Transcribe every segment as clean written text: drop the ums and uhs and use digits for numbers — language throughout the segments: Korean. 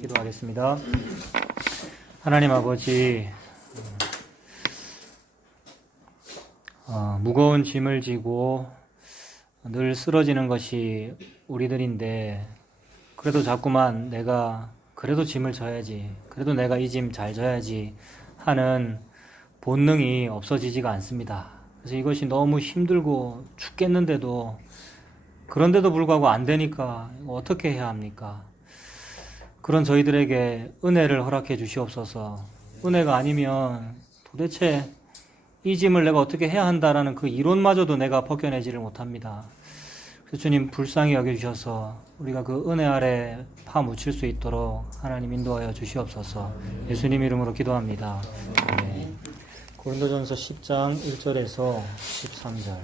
기도하겠습니다. 하나님 아버지, 무거운 짐을 지고 늘 쓰러지는 것이 우리들인데, 그래도 자꾸만 내가 그래도 짐을 져야지, 그래도 내가 이 짐 잘 져야지 하는 본능이 없어지지가 않습니다. 그래서 이것이 너무 힘들고 죽겠는데도, 그런데도 불구하고 안 되니까 어떻게 해야 합니까? 그런 저희들에게 은혜를 허락해 주시옵소서. 은혜가 아니면 도대체 이 짐을 내가 어떻게 해야 한다라는 그 이론마저도 내가 벗겨내지를 못합니다. 그래서 주님 불쌍히 여겨주셔서 우리가 그 은혜 아래 파묻힐 수 있도록 하나님 인도하여 주시옵소서. 예수님 이름으로 기도합니다. 네. 고린도전서 10장 1절에서 13절.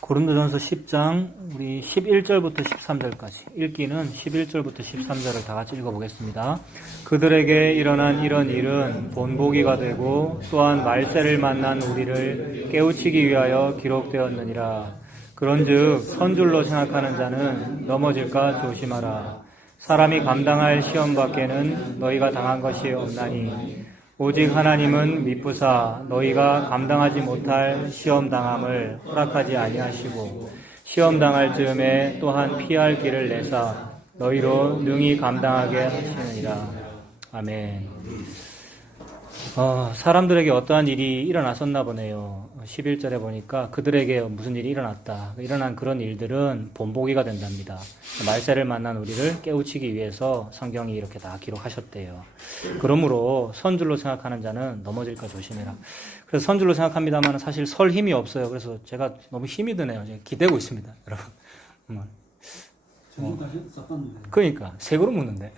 고린도전서 10장 우리 11절부터 13절까지 읽기는 11절부터 13절을 다 같이 읽어보겠습니다. 그들에게 일어난 이런 일은 본보기가 되고 또한 말세를 만난 우리를 깨우치기 위하여 기록되었느니라. 그런즉 선줄로 생각하는 자는 넘어질까 조심하라. 사람이 감당할 시험 밖에는 너희가 당한 것이 없나니 오직 하나님은 미쁘사 너희가 감당하지 못할 시험 당함을 허락하지 아니하시고 시험 당할 즈음에 또한 피할 길을 내사 너희로 능히 감당하게 하시느니라. 아멘. 사람들에게 어떠한 일이 일어났었나 보네요. 11절에 보니까 그들에게 무슨 일이 일어났다. 일어난 그런 일들은 본보기가 된답니다. 말세를 만난 우리를 깨우치기 위해서 성경이 이렇게 다 기록하셨대요. 그러므로 선줄로 생각하는 자는 넘어질까 조심해라. 그래서 선줄로 생각합니다만 사실 설 힘이 없어요. 그래서 제가 너무 힘이 드네요. 제가 기대고 있습니다, 여러분. 전주까지 쌌었는데. 그러니까 세 그릇 묻는데.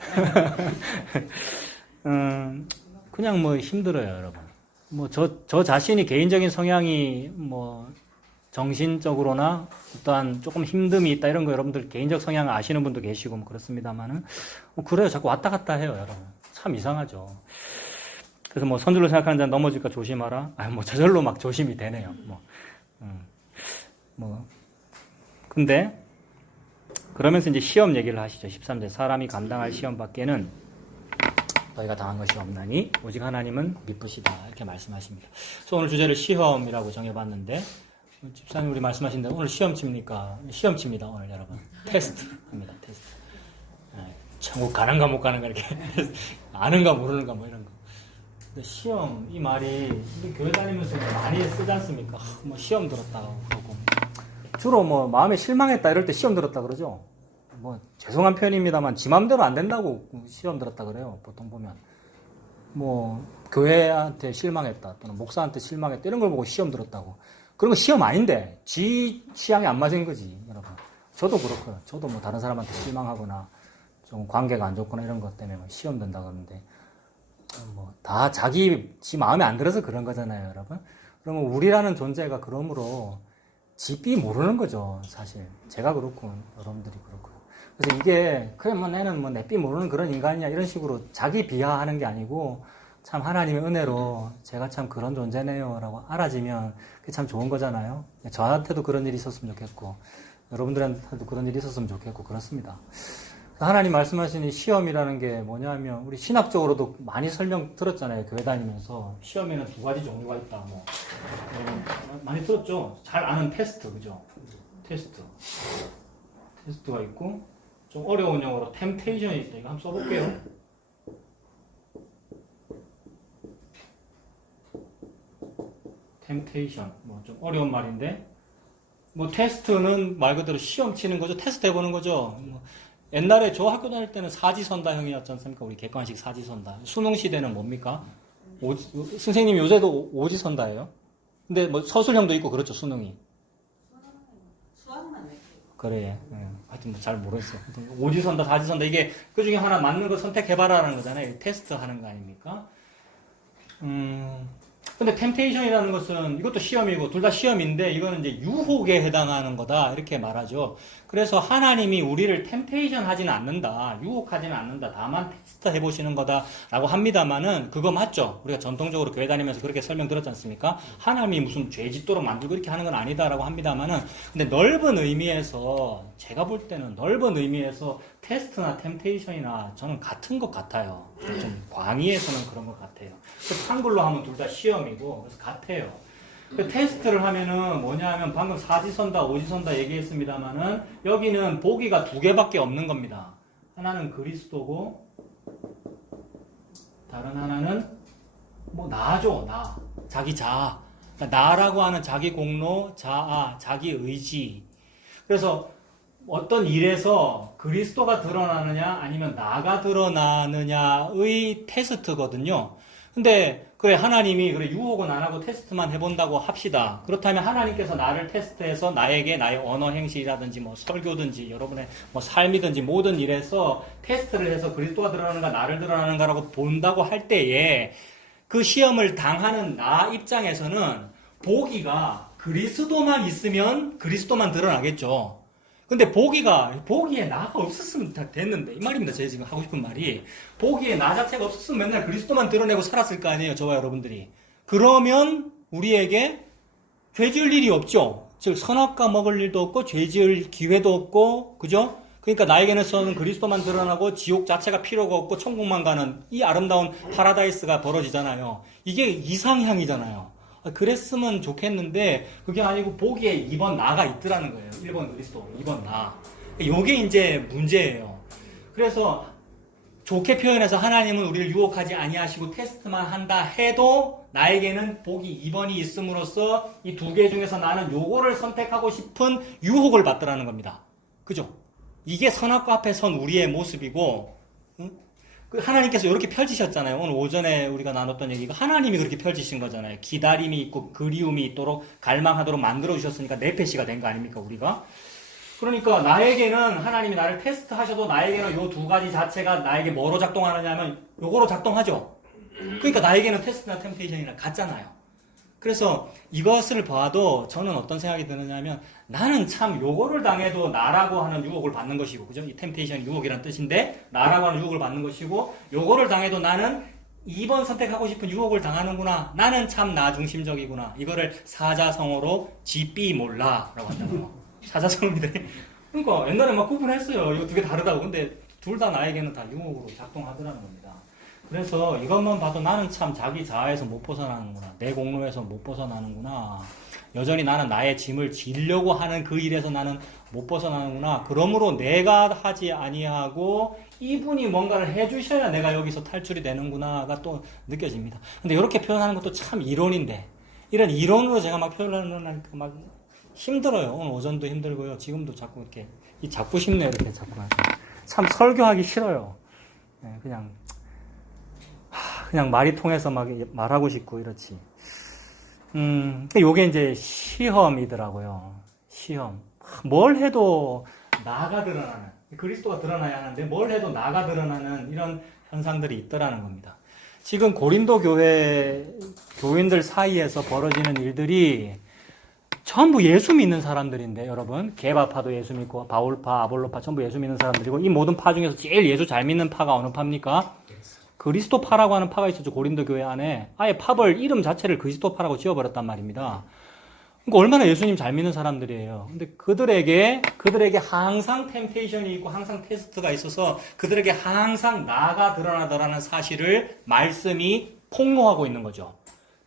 그냥 뭐 힘들어요, 여러분. 뭐 저 자신이 개인적인 성향이 뭐 정신적으로나 어떠한 조금 힘듦이 있다 이런 거 여러분들 개인적 성향 아시는 분도 계시고 뭐 그렇습니다만은 뭐 그래요. 자꾸 왔다 갔다 해요, 여러분. 참 이상하죠. 그래서 뭐 선줄로 생각하는 자는 넘어질까 조심하라. 뭐 저절로 막 조심이 되네요. 근데 그러면서 이제 시험 얘기를 하시죠. 13절. 사람이 감당할 시험 밖에는 너희가 당한 것이 없나니 오직 하나님은 미쁘시다 이렇게 말씀하십니다. 그래서 오늘 주제를 시험이라고 정해봤는데 집사님 우리 말씀하신데 오늘 시험 칩니까? 시험 칩니다 오늘 여러분. 테스트 합니다. 테스트. 천국 가는가 못 가는가 이렇게 아는가 모르는가 뭐 이런 거. 근데 시험 이 말이 우리 교회 다니면서 많이 쓰지 않습니까? 뭐 시험 들었다고 하고 주로 뭐 마음에 실망했다 이럴 때 시험 들었다 그러죠. 뭐 죄송한 표현입니다만 지 맘대로 안 된다고 시험 들었다 그래요. 보통 보면 뭐 교회한테 실망했다 또는 목사한테 실망했다 이런 걸 보고 시험 들었다고. 그런 거 시험 아닌데 지 취향이 안 맞은 거지, 여러분. 저도 그렇고요. 저도 뭐 다른 사람한테 실망하거나 좀 관계가 안 좋거나 이런 것 때문에 시험 든다 그러는데 뭐 다 지 마음에 안 들어서 그런 거잖아요, 여러분. 그러면 우리라는 존재가 그러므로 지삐 모르는 거죠, 사실. 제가 그렇고 여러분들이 그렇고. 그래서 이게 그래 뭐 내는 뭐 내삐 모르는 그런 인간이냐 이런 식으로 자기 비하하는 게 아니고 참 하나님의 은혜로 제가 참 그런 존재네요 라고 알아지면 그게 참 좋은 거잖아요. 저한테도 그런 일이 있었으면 좋겠고 여러분들한테도 그런 일이 있었으면 좋겠고 그렇습니다. 하나님 말씀하시는 시험이라는 게 뭐냐면 우리 신학적으로도 많이 설명 들었잖아요. 교회 다니면서 시험에는 두 가지 종류가 있다. 뭐 많이 들었죠. 잘 아는 테스트, 그죠? 테스트가 있고 좀 어려운 용어로 템테이션이 있다. 이거 한번 써볼게요. 템테이션. 뭐 좀 어려운 말인데 뭐 테스트는 말 그대로 시험 치는 거죠. 테스트 해보는 거죠. 뭐 옛날에 저 학교 다닐 때는 사지선다형이었지 않습니까? 우리 객관식 사지선다. 수능 시대는 뭡니까? 선생님 요새도 오지선다예요. 근데 뭐 서술형도 있고 그렇죠. 수능이. 수학만 냈고. 그래. 하여튼 뭐 잘 모르겠어요. 오지선다, 사지선다 이게 그 중에 하나 맞는 거 선택해봐라라는 거잖아요. 테스트 하는 거 아닙니까? 근데 템테이션이라는 것은 이것도 시험이고 둘 다 시험인데 이거는 이제 유혹에 해당하는 거다 이렇게 말하죠. 그래서 하나님이 우리를 템테이션 하지는 않는다, 유혹하지는 않는다, 다만 테스트 해보시는 거다라고 합니다만은 그거 맞죠? 우리가 전통적으로 교회 다니면서 그렇게 설명 들었지 않습니까? 하나님이 무슨 죄 짓도록 만들고 이렇게 하는 건 아니다라고 합니다만은, 근데 넓은 의미에서, 제가 볼 때는 넓은 의미에서 테스트나 템테이션이나 저는 같은 것 같아요. 좀 광의에서는 그런 것 같아요. 그래서 한글로 하면 둘 다 시험이고, 그래서 같아요. 그 테스트를 하면은 뭐냐 하면 방금 사지선다, 오지선다 얘기했습니다만은 여기는 보기가 두 개밖에 없는 겁니다. 하나는 그리스도고 다른 하나는 뭐 나죠, 나. 자기 자아. 그러니까 나라고 하는 자기 공로, 자아, 자기 의지. 그래서 어떤 일에서 그리스도가 드러나느냐 아니면 나가 드러나느냐의 테스트거든요. 근데 그래 하나님이 그래 유혹은 안 하고 테스트만 해본다고 합시다. 그렇다면 하나님께서 나를 테스트해서 나에게 나의 언어 행실이라든지 뭐 설교든지 여러분의 뭐 삶이든지 모든 일에서 테스트를 해서 그리스도가 드러나는가 나를 드러나는가라고 본다고 할 때에 그 시험을 당하는 나 입장에서는 보기가 그리스도만 있으면 그리스도만 드러나겠죠. 근데 보기에 나가 없었으면 다 됐는데, 이 말입니다. 제가 지금 하고 싶은 말이. 보기에 나 자체가 없었으면 맨날 그리스도만 드러내고 살았을 거 아니에요. 저와 여러분들이. 그러면 우리에게 죄 지을 일이 없죠. 즉, 선악과 먹을 일도 없고, 죄 지을 기회도 없고, 그죠? 그러니까 나에게는 그리스도만 드러나고, 지옥 자체가 필요가 없고, 천국만 가는 이 아름다운 파라다이스가 벌어지잖아요. 이게 이상향이잖아요. 그랬으면 좋겠는데 그게 아니고 보기에 2번 나가 있더라는 거예요. 1번 그리스도, 2번 나. 요게 이제 문제예요. 그래서 좋게 표현해서 하나님은 우리를 유혹하지 아니하시고 테스트만 한다 해도 나에게는 보기 2번이 있음으로써 이 두 개 중에서 나는 요거를 선택하고 싶은 유혹을 받더라는 겁니다. 그죠? 이게 선악과 앞에 선 우리의 모습이고, 응? 하나님께서 이렇게 펼치셨잖아요. 오늘 오전에 우리가 나눴던 얘기가 하나님이 그렇게 펼치신 거잖아요. 기다림이 있고 그리움이 있도록 갈망하도록 만들어 주셨으니까 내패시가 된 거 아닙니까, 우리가? 그러니까 나에게는 하나님이 나를 테스트 하셔도 나에게는 요 두 가지 자체가 나에게 뭐로 작동하느냐면 요거로 작동하죠. 그러니까 나에게는 테스트나 템테이션이나 같잖아요. 그래서 이것을 봐도 저는 어떤 생각이 드느냐면 나는 참 요거를 당해도 나라고 하는 유혹을 받는 것이고, 그죠? 이 템테이션 유혹이란 뜻인데 나라고 하는 유혹을 받는 것이고, 요거를 당해도 나는 2번 선택하고 싶은 유혹을 당하는구나. 나는 참 나 중심적이구나. 이거를 사자성어로 지삐 몰라라고 한다고요. 사자성어입니다. 그러니까 옛날에 막 구분했어요. 이거 두 개 다르다고. 근데 둘 다 나에게는 다 유혹으로 작동하더라는 겁니다. 그래서 이것만 봐도 나는 참 자기 자아에서 못 벗어나는구나. 내 공로에서 못 벗어나는구나. 여전히 나는 나의 짐을 지려고 하는 그 일에서 나는 못 벗어나는구나. 그러므로 내가 하지 아니하고 이분이 뭔가를 해주셔야 내가 여기서 탈출이 되는구나가 또 느껴집니다. 근데 이렇게 표현하는 것도 참 이론인데, 이런 이론으로 제가 막 표현하니까 막 힘들어요. 오늘 오전도 힘들고요. 지금도 자꾸 이렇게 자꾸 싶네요. 이렇게 자꾸 참 설교하기 싫어요. 네, 그냥 말이 통해서 막 말하고 싶고 이렇지. 요게 이제 시험이더라고요. 시험. 뭘 해도 나가 드러나는, 그리스도가 드러나야 하는데 뭘 해도 나가 드러나는 이런 현상들이 있더라는 겁니다. 지금 고린도 교회 교인들 사이에서 벌어지는 일들이 전부 예수 믿는 사람들인데, 여러분. 게바파도 예수 믿고, 바울파, 아볼로파 전부 예수 믿는 사람들이고, 이 모든 파 중에서 제일 예수 잘 믿는 파가 어느 파입니까? 그리스도파라고 하는 파가 있었죠. 고린도 교회 안에. 아예 파벌 이름 자체를 그리스도파라고 지어버렸단 말입니다. 그러니까 얼마나 예수님 잘 믿는 사람들이에요. 근데 그들에게 항상 템테이션이 있고 항상 테스트가 있어서 그들에게 항상 나가 드러나더라는 사실을 말씀이 폭로하고 있는 거죠.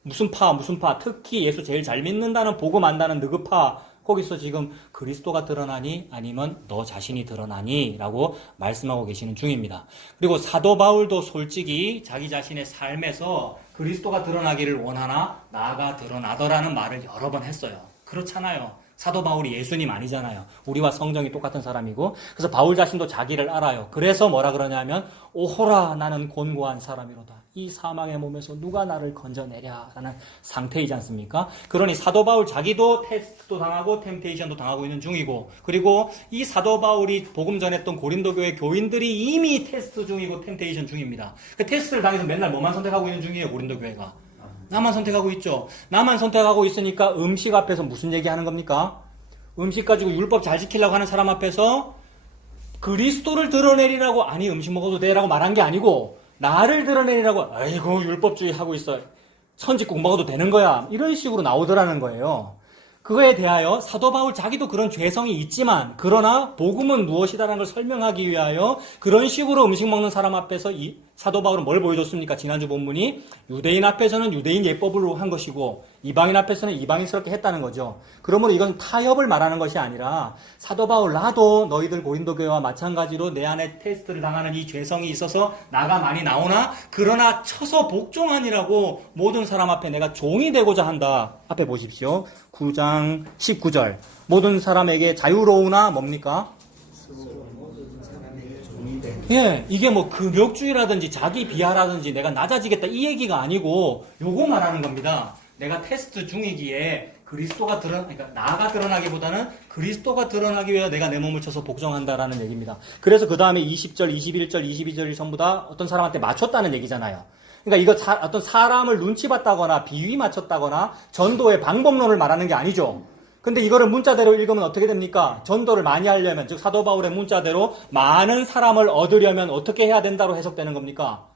무슨 파, 특히 예수 제일 잘 믿는다는 복음 안다는 느그파, 거기서 지금 그리스도가 드러나니 아니면 너 자신이 드러나니 라고 말씀하고 계시는 중입니다. 그리고 사도 바울도 솔직히 자기 자신의 삶에서 그리스도가 드러나기를 원하나 나가 드러나더라는 말을 여러 번 했어요. 그렇잖아요. 사도 바울이 예수님 아니잖아요. 우리와 성정이 똑같은 사람이고, 그래서 바울 자신도 자기를 알아요. 그래서 뭐라 그러냐면 오호라 나는 곤고한 사람이로다. 이 사망의 몸에서 누가 나를 건져내랴 라는 상태이지 않습니까? 그러니 사도 바울 자기도 테스트도 당하고 템테이션도 당하고 있는 중이고, 그리고 이 사도 바울이 복음 전했던 고린도 교회 교인들이 이미 테스트 중이고 템테이션 중입니다. 그 테스트를 당해서 맨날 뭐만 선택하고 있는 중이에요, 고린도 교회가. 나만 선택하고 있죠. 나만 선택하고 있으니까 음식 앞에서 무슨 얘기하는 겁니까? 음식 가지고 율법 잘 지키려고 하는 사람 앞에서 그리스도를 드러내리라고 아니 음식 먹어도 돼라고 말한 게 아니고 나를 드러내리라고 아이고 율법주의 하고 있어. 천지국 먹어도 되는 거야. 이런 식으로 나오더라는 거예요. 그거에 대하여 사도 바울 자기도 그런 죄성이 있지만 그러나 복음은 무엇이다라는 걸 설명하기 위하여 그런 식으로 음식 먹는 사람 앞에서 이 사도 바울은 뭘 보여줬습니까? 지난주 본문이 유대인 앞에서는 유대인 예법으로 한 것이고 이방인 앞에서는 이방인스럽게 했다는 거죠. 그러므로 이건 타협을 말하는 것이 아니라 사도 바울 나도 너희들 고린도 교회와 마찬가지로 내 안에 테스트를 당하는 이 죄성이 있어서 나가 많이 나오나 그러나 쳐서 복종하니라고 모든 사람 앞에 내가 종이 되고자 한다. 앞에 보십시오. 9장 19절 모든 사람에게 자유로우나 뭡니까? 예, 이게 뭐 금욕주의라든지 자기 비하라든지 내가 낮아지겠다 이 얘기가 아니고 요거 말하는 겁니다. 내가 테스트 중이기에 그리스도가 그러니까 나가 드러나기보다는 그리스도가 드러나기 위해 내가 내 몸을 쳐서 복종한다라는 얘기입니다. 그래서 그 다음에 20절, 21절, 22절이 전부 다 어떤 사람한테 맞췄다는 얘기잖아요. 그러니까 이거 어떤 사람을 눈치 봤다거나 비위 맞췄다거나 전도의 방법론을 말하는 게 아니죠. 근데 이거를 문자대로 읽으면 어떻게 됩니까? 전도를 많이 하려면, 즉 사도 바울의 문자대로 많은 사람을 얻으려면 어떻게 해야 된다로 해석되는 겁니까?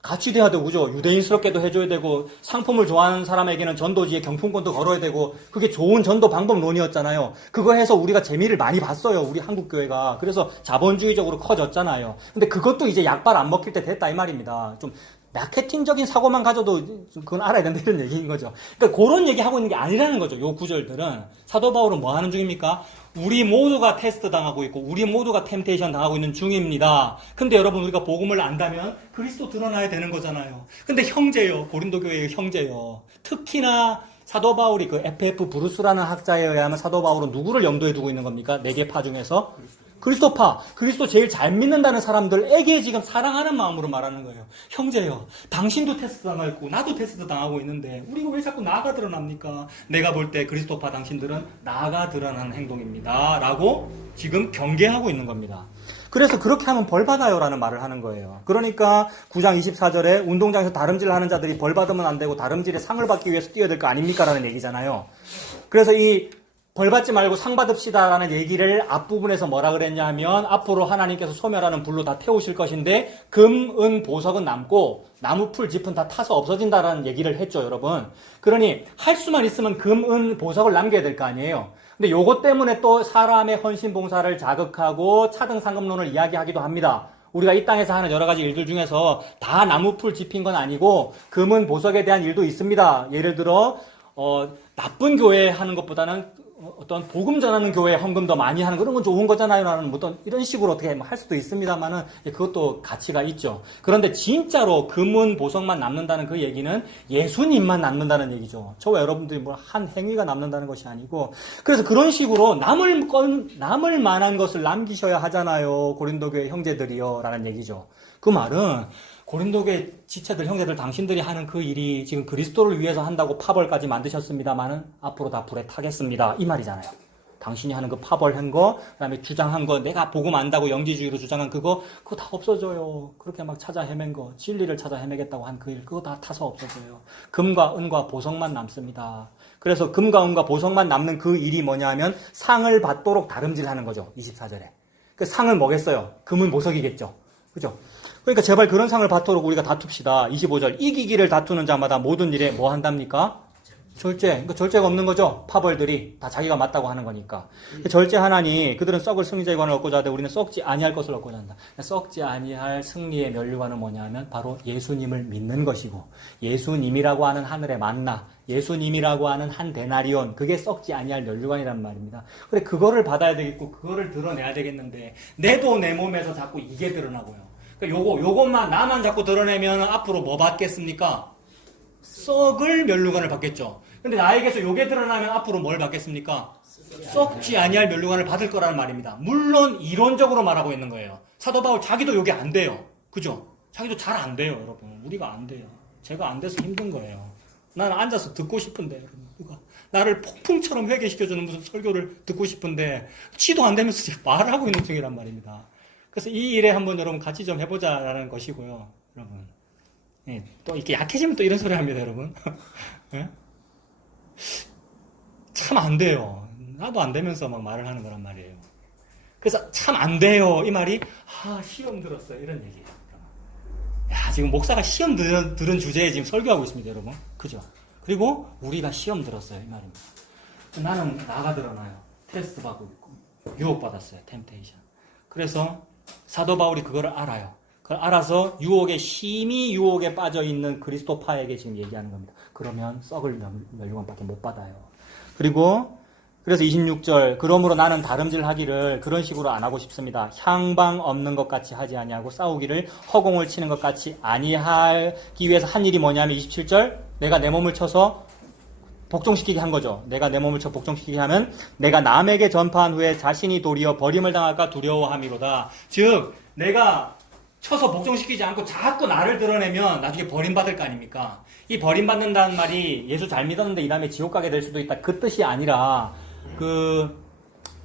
같이 돼야 되고, 그죠? 유대인스럽게도 해줘야 되고, 상품을 좋아하는 사람에게는 전도지에 경품권도 걸어야 되고, 그게 좋은 전도 방법론이었잖아요. 그거 해서 우리가 재미를 많이 봤어요. 우리 한국교회가. 그래서 자본주의적으로 커졌잖아요. 근데 그것도 이제 약발 안 먹힐 때 됐다 이 말입니다. 좀 마케팅적인 사고만 가져도 그건 알아야 된다 이런 얘기인 거죠. 그러니까 그런 얘기 하고 있는 게 아니라는 거죠. 요 구절들은. 사도 바울은 뭐 하는 중입니까? 우리 모두가 테스트 당하고 있고 우리 모두가 템테이션 당하고 있는 중입니다. 근데 여러분 우리가 복음을 안다면 그리스도 드러나야 되는 거잖아요. 근데 형제요. 고린도 교회의 형제요. 특히나 사도 바울이 그 FF 브루스라는 학자에 의하면 사도 바울은 누구를 염두에 두고 있는 겁니까? 4개 파 중에서 그리스도파, 그리스도 제일 잘 믿는다는 사람들에게 지금 사랑하는 마음으로 말하는 거예요. 형제요, 당신도 테스트 당하고 있고 나도 테스트 당하고 있는데 우리가 왜 자꾸 나가 드러납니까? 내가 볼 때 그리스도파 당신들은 나가 드러나는 행동입니다. 라고 지금 경계하고 있는 겁니다. 그래서 그렇게 하면 벌 받아요 라는 말을 하는 거예요. 그러니까 9장 24절에 운동장에서 다름질 하는 자들이 벌 받으면 안 되고 다름질에 상을 받기 위해서 뛰어야 될 거 아닙니까? 라는 얘기잖아요. 그래서 이 벌 받지 말고 상 받읍시다라는 얘기를 앞부분에서 뭐라 그랬냐 하면 앞으로 하나님께서 소멸하는 불로 다 태우실 것인데 금, 은, 보석은 남고 나무, 풀, 짚은 다 타서 없어진다라는 얘기를 했죠, 여러분. 그러니 할 수만 있으면 금, 은, 보석을 남겨야 될 거 아니에요. 근데 요것 때문에 또 사람의 헌신 봉사를 자극하고 차등 상급론을 이야기하기도 합니다. 우리가 이 땅에서 하는 여러 가지 일들 중에서 다 나무, 풀, 짚인 건 아니고 금은 보석에 대한 일도 있습니다. 예를 들어 나쁜 교회 하는 것보다는 어떤 복음 전하는 교회에 헌금 더 많이 하는 그런 건 좋은 거잖아요. 라는 어떤 이런 식으로 어떻게 할 수도 있습니다만은 그것도 가치가 있죠. 그런데 진짜로 금은 보석만 남는다는 그 얘기는 예수님만 남는다는 얘기죠. 저와 여러분들이 뭐 한 행위가 남는다는 것이 아니고 그래서 그런 식으로 남을 만한 것을 남기셔야 하잖아요. 고린도 교회 형제들이요. 라는 얘기죠. 그 말은 고린도교회 지체들, 형제들, 당신들이 하는 그 일이 지금 그리스도를 위해서 한다고 파벌까지 만드셨습니다만은 앞으로 다 불에 타겠습니다. 이 말이잖아요. 당신이 하는 그 파벌한 거, 그 다음에 주장한 거, 내가 복음 안다고 영지주의로 주장한 그거 다 없어져요. 그렇게 막 찾아 헤맨 거, 진리를 찾아 헤매겠다고 한 그 일, 그거 다 타서 없어져요. 금과 은과 보석만 남습니다. 그래서 금과 은과 보석만 남는 그 일이 뭐냐 하면 상을 받도록 다름질하는 거죠. 24절에. 그 상을 뭐겠어요? 금은 보석이겠죠. 그죠? 그러니까 제발 그런 상을 받도록 우리가 다툽시다. 25절. 이기기를 다투는 자마다 모든 일에 뭐 한답니까? 절제. 그러니까 절제가 없는 거죠. 파벌들이 다 자기가 맞다고 하는 거니까. 절제하나니 그들은 썩을 승리자의 관을 얻고자 하되 우리는 썩지 아니할 것을 얻고자 한다. 썩지 아니할 승리의 면류관은 뭐냐면 바로 예수님을 믿는 것이고 예수님이라고 하는 하늘의 만나, 예수님이라고 하는 한 데나리온, 그게 썩지 아니할 면류관이란 말입니다. 그래 그거를 받아야 되겠고 그거를 드러내야 되겠는데 내도 내 몸에서 자꾸 이게 드러나고요. 그러니까 요것만 나만 자꾸 드러내면 앞으로 뭐 받겠습니까? 썩을 면류관을 받겠죠. 근데 나에게서 요게 드러나면 앞으로 뭘 받겠습니까? 썩지 아니할 면류관을 받을 거라는 말입니다. 물론 이론적으로 말하고 있는 거예요. 사도 바울 자기도 요게 안 돼요. 그죠? 자기도 잘 안 돼요, 여러분. 우리가 안 돼요. 제가 안 돼서 힘든 거예요. 나는 앉아서 듣고 싶은데 여러분. 누가 나를 폭풍처럼 회개시켜주는 무슨 설교를 듣고 싶은데 지도 안 되면서 지금 말을 하고 있는 중이란 말입니다. 그래서 이 일에 한번 여러분 같이 좀 해보자라는 것이고요. 여러분. 예, 또 이렇게 약해지면 또 이런 소리 합니다, 여러분. 예? 참 안 돼요. 나도 안 되면서 막 말을 하는 거란 말이에요. 그래서 참 안 돼요. 이 말이, 시험 들었어요. 이런 얘기예요. 야, 지금 목사가 시험 들은 주제에 지금 설교하고 있습니다, 여러분. 그죠? 그리고 우리가 시험 들었어요. 이 말입니다. 나는 나가 드러나요. 테스트 받고 있고, 유혹받았어요. 템테이션. 그래서 사도 바울이 그거를 알아요. 그걸 알아서 심히 유혹에 빠져 있는 그리스도파에게 지금 얘기하는 겁니다. 그러면 썩을 멸류관밖에 못 받아요. 그래서 26절, 그러므로 나는 다름질하기를 그런 식으로 안 하고 싶습니다. 향방 없는 것 같이 하지 아니하고 싸우기를 허공을 치는 것 같이 아니하기 위해서 한 일이 뭐냐면 27절, 내가 내 몸을 쳐서 복종시키게 한 거죠. 내가 내 몸을 쳐 복종시키게 하면 내가 남에게 전파한 후에 자신이 도리어 버림을 당할까 두려워함이로다. 즉 내가 쳐서 복종시키지 않고 자꾸 나를 드러내면 나중에 버림받을 거 아닙니까? 이 버림받는다는 말이 예수 잘 믿었는데 이 다음에 지옥 가게 될 수도 있다. 그 뜻이 아니라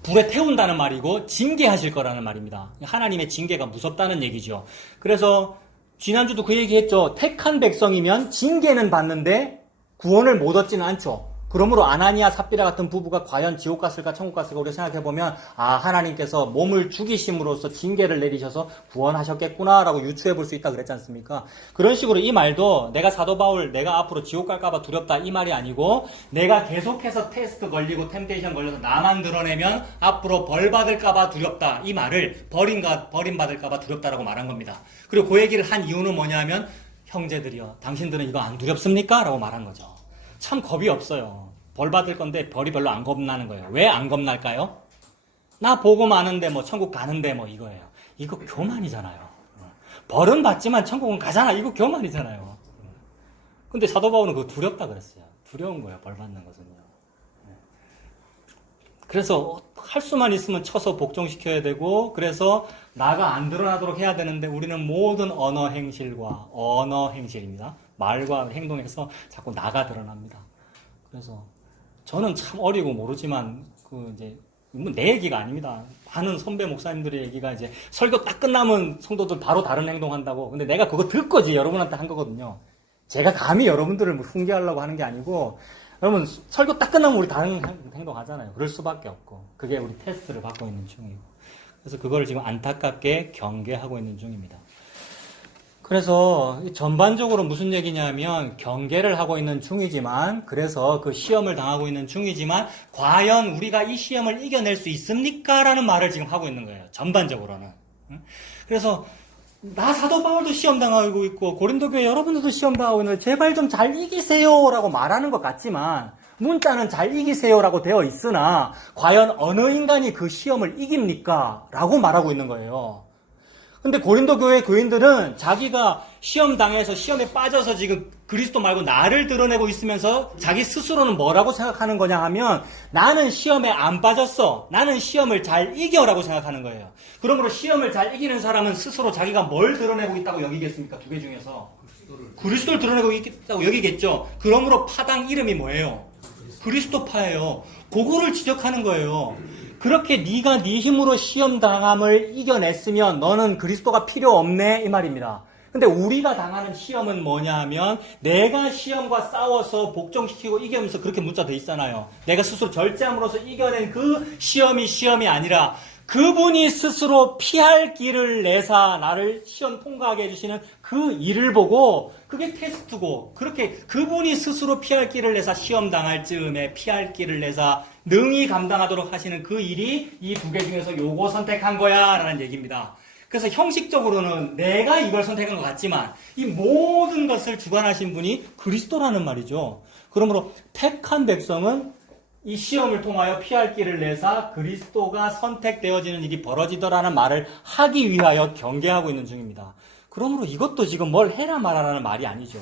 불에 태운다는 말이고 징계하실 거라는 말입니다. 하나님의 징계가 무섭다는 얘기죠. 그래서 지난주도 그 얘기했죠. 택한 백성이면 징계는 받는데 구원을 못 얻지는 않죠. 그러므로 아나니아 삽비라 같은 부부가 과연 지옥 갔을까 천국 갔을까 우리가 생각해보면 하나님께서 몸을 죽이심으로써 징계를 내리셔서 구원하셨겠구나 라고 유추해 볼 수 있다 그랬지 않습니까? 그런 식으로 이 말도 내가 사도 바울 내가 앞으로 지옥 갈까봐 두렵다 이 말이 아니고 내가 계속해서 테스트 걸리고 템테이션 걸려서 나만 드러내면 앞으로 벌 받을까봐 두렵다 이 말을 버림받을까봐 두렵다라고 말한 겁니다. 그리고 그 얘기를 한 이유는 뭐냐면 형제들이여 당신들은 이거 안 두렵습니까? 라고 말한 거죠. 참 겁이 없어요. 벌 받을 건데 벌이 별로 안 겁나는 거예요. 왜 안 겁날까요? 나 복음 아는데 천국 가는데 이거예요. 이거 교만이잖아요. 벌은 받지만 천국은 가잖아. 이거 교만이잖아요. 근데 사도 바울은 그거 두렵다 그랬어요. 두려운 거예요. 벌 받는 것은요. 그래서 할 수만 있으면 쳐서 복종시켜야 되고 그래서 나가 안 드러나도록 해야 되는데 우리는 모든 언어 행실입니다. 말과 행동에서 자꾸 나가 드러납니다. 그래서 저는 참 어리고 모르지만 내 얘기가 아닙니다. 많은 선배 목사님들의 얘기가 이제 설교 딱 끝나면 성도들 바로 다른 행동한다고. 근데 내가 그거 듣고 여러분한테 한 거거든요. 제가 감히 여러분들을 훈계하려고 하는 게 아니고 여러분 설교 딱 끝나면 우리 다른 행동하잖아요. 그럴 수밖에 없고 그게 우리 테스트를 받고 있는 중이고 그래서 그걸 지금 안타깝게 경계하고 있는 중입니다. 그래서 전반적으로 무슨 얘기냐면 경계를 하고 있는 중이지만 그래서 그 시험을 당하고 있는 중이지만 과연 우리가 이 시험을 이겨낼 수 있습니까? 라는 말을 지금 하고 있는 거예요. 전반적으로는. 그래서 나 사도 바울도 시험 당하고 있고 고린도 교회 여러분들도 시험 당하고 있는데 제발 좀 잘 이기세요 라고 말하는 것 같지만 문자는 잘 이기세요라고 되어 있으나 과연 어느 인간이 그 시험을 이깁니까? 라고 말하고 있는 거예요. 근데 고린도 교회 교인들은 자기가 시험 당해서 시험에 빠져서 지금 그리스도 말고 나를 드러내고 있으면서 자기 스스로는 뭐라고 생각하는 거냐 하면 나는 시험에 안 빠졌어. 나는 시험을 잘 이겨라고 생각하는 거예요. 그러므로 시험을 잘 이기는 사람은 스스로 자기가 뭘 드러내고 있다고 여기겠습니까? 두 개 중에서. 그리스도를 드러내고 있다고 여기겠죠. 그러므로 파당 이름이 뭐예요? 그리스도파예요. 그거를 지적하는 거예요. 그렇게 네가 네 힘으로 시험 당함을 이겨냈으면 너는 그리스도가 필요 없네 이 말입니다. 근데 우리가 당하는 시험은 뭐냐 하면 내가 시험과 싸워서 복종시키고 이기면서 그렇게 문자 돼 있잖아요. 내가 스스로 절제함으로써 이겨낸 그 시험이 아니라 그분이 스스로 피할 길을 내사 나를 시험 통과하게 해주시는 그 일을 보고 그게 테스트고 그렇게 그분이 스스로 피할 길을 내사 시험 당할 즈음에 피할 길을 내사 능히 감당하도록 하시는 그 일이 이 두 개 중에서 요거 선택한 거야 라는 얘기입니다. 그래서 형식적으로는 내가 이걸 선택한 것 같지만 이 모든 것을 주관하신 분이 그리스도라는 말이죠. 그러므로 택한 백성은 이 시험을 통하여 피할 길을 내사 그리스도가 선택되어지는 일이 벌어지더라는 말을 하기 위하여 경계하고 있는 중입니다. 그러므로 이것도 지금 뭘 해라 말하라는 말이 아니죠.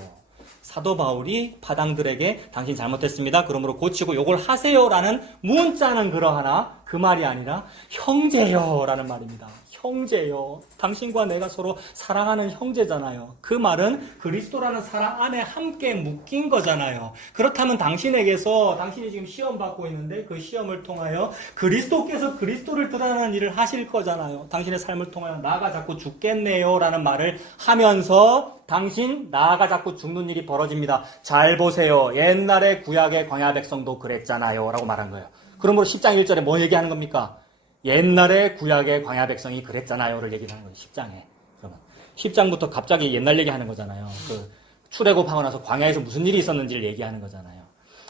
사도 바울이 파당들에게 당신 잘못했습니다. 그러므로 고치고 요걸 하세요라는 문자는 그러하나 그 말이 아니라 형제요라는 말입니다. 형제요. 당신과 내가 서로 사랑하는 형제잖아요. 그 말은 그리스도라는 사랑 안에 함께 묶인 거잖아요. 그렇다면 당신에게서 당신이 지금 시험 받고 있는데 그 시험을 통하여 그리스도께서 그리스도를 드러내는 일을 하실 거잖아요. 당신의 삶을 통하여 나가 자꾸 죽겠네요 라는 말을 하면서 당신 나가 자꾸 죽는 일이 벌어집니다. 잘 보세요. 옛날에 구약의 광야 백성도 그랬잖아요 라고 말한 거예요. 그러므로 10장 1절에 뭐 얘기하는 겁니까? 옛날에 구약의 광야 백성이 그랬잖아요를 얘기하는 거예요. 10장에. 그러면 10장부터 갑자기 옛날 얘기하는 거잖아요. 그 출애굽하고 나서 광야에서 무슨 일이 있었는지를 얘기하는 거잖아요.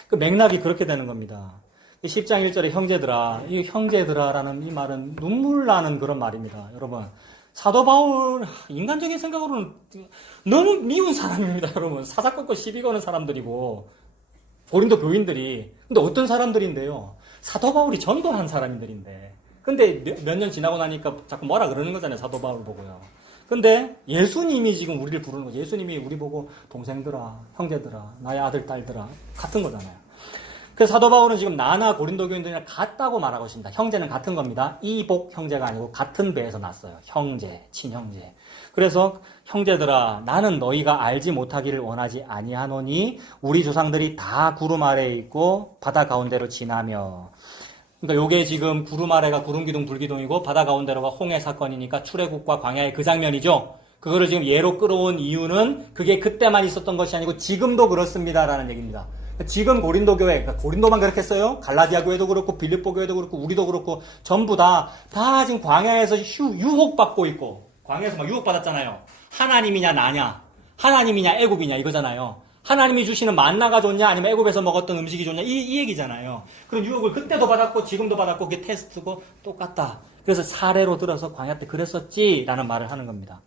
그 맥락이 그렇게 되는 겁니다. 10장 1절에 형제들아, 이 형제들아라는 이 말은 눈물 나는 그런 말입니다. 여러분, 사도 바울 인간적인 생각으로는 너무 미운 사람입니다. 여러분, 사사 끊고 시비 거는 사람들이고 고린도 교인들이. 근데 어떤 사람들인데요? 사도 바울이 전도한 사람들인데. 근데 몇 년 지나고 나니까 자꾸 뭐라 그러는 거잖아요. 사도 바울 보고요. 근데 예수님이 지금 우리를 부르는 거죠. 예수님이 우리 보고 동생들아, 형제들아, 나의 아들, 딸들아 같은 거잖아요. 그래서 사도 바울은 지금 나나 고린도 교인들이랑 같다고 말하고 있습니다. 형제는 같은 겁니다. 이복 형제가 아니고 같은 배에서 났어요. 형제, 친형제. 그래서 형제들아, 나는 너희가 알지 못하기를 원하지 아니하노니 우리 조상들이 다 구름 아래에 있고 바다 가운데로 지나며. 그러니까 요게 지금 구름 아래가 구름기둥 불기둥이고 바다 가운데로가 홍해 사건이니까 출애굽과 광야의 그 장면이죠. 그거를 지금 예로 끌어온 이유는 그게 그때만 있었던 것이 아니고 지금도 그렇습니다라는 얘기입니다. 지금 고린도 교회, 그러니까 고린도만 그렇겠어요? 갈라디아 교회도 그렇고 빌립보 교회도 그렇고 우리도 그렇고 전부 다 지금 광야에서 유혹받고 있고, 광야에서 막 유혹받았잖아요. 하나님이냐 나냐, 하나님이냐 애굽이냐 이거잖아요. 하나님이 주시는 만나가 좋냐 아니면 애굽에서 먹었던 음식이 좋냐 이 얘기잖아요. 그런 유혹을 그때도 받았고 지금도 받았고 그게 테스트고 똑같다. 그래서 사례로 들어서 광야 때 그랬었지라는 말을 하는 겁니다.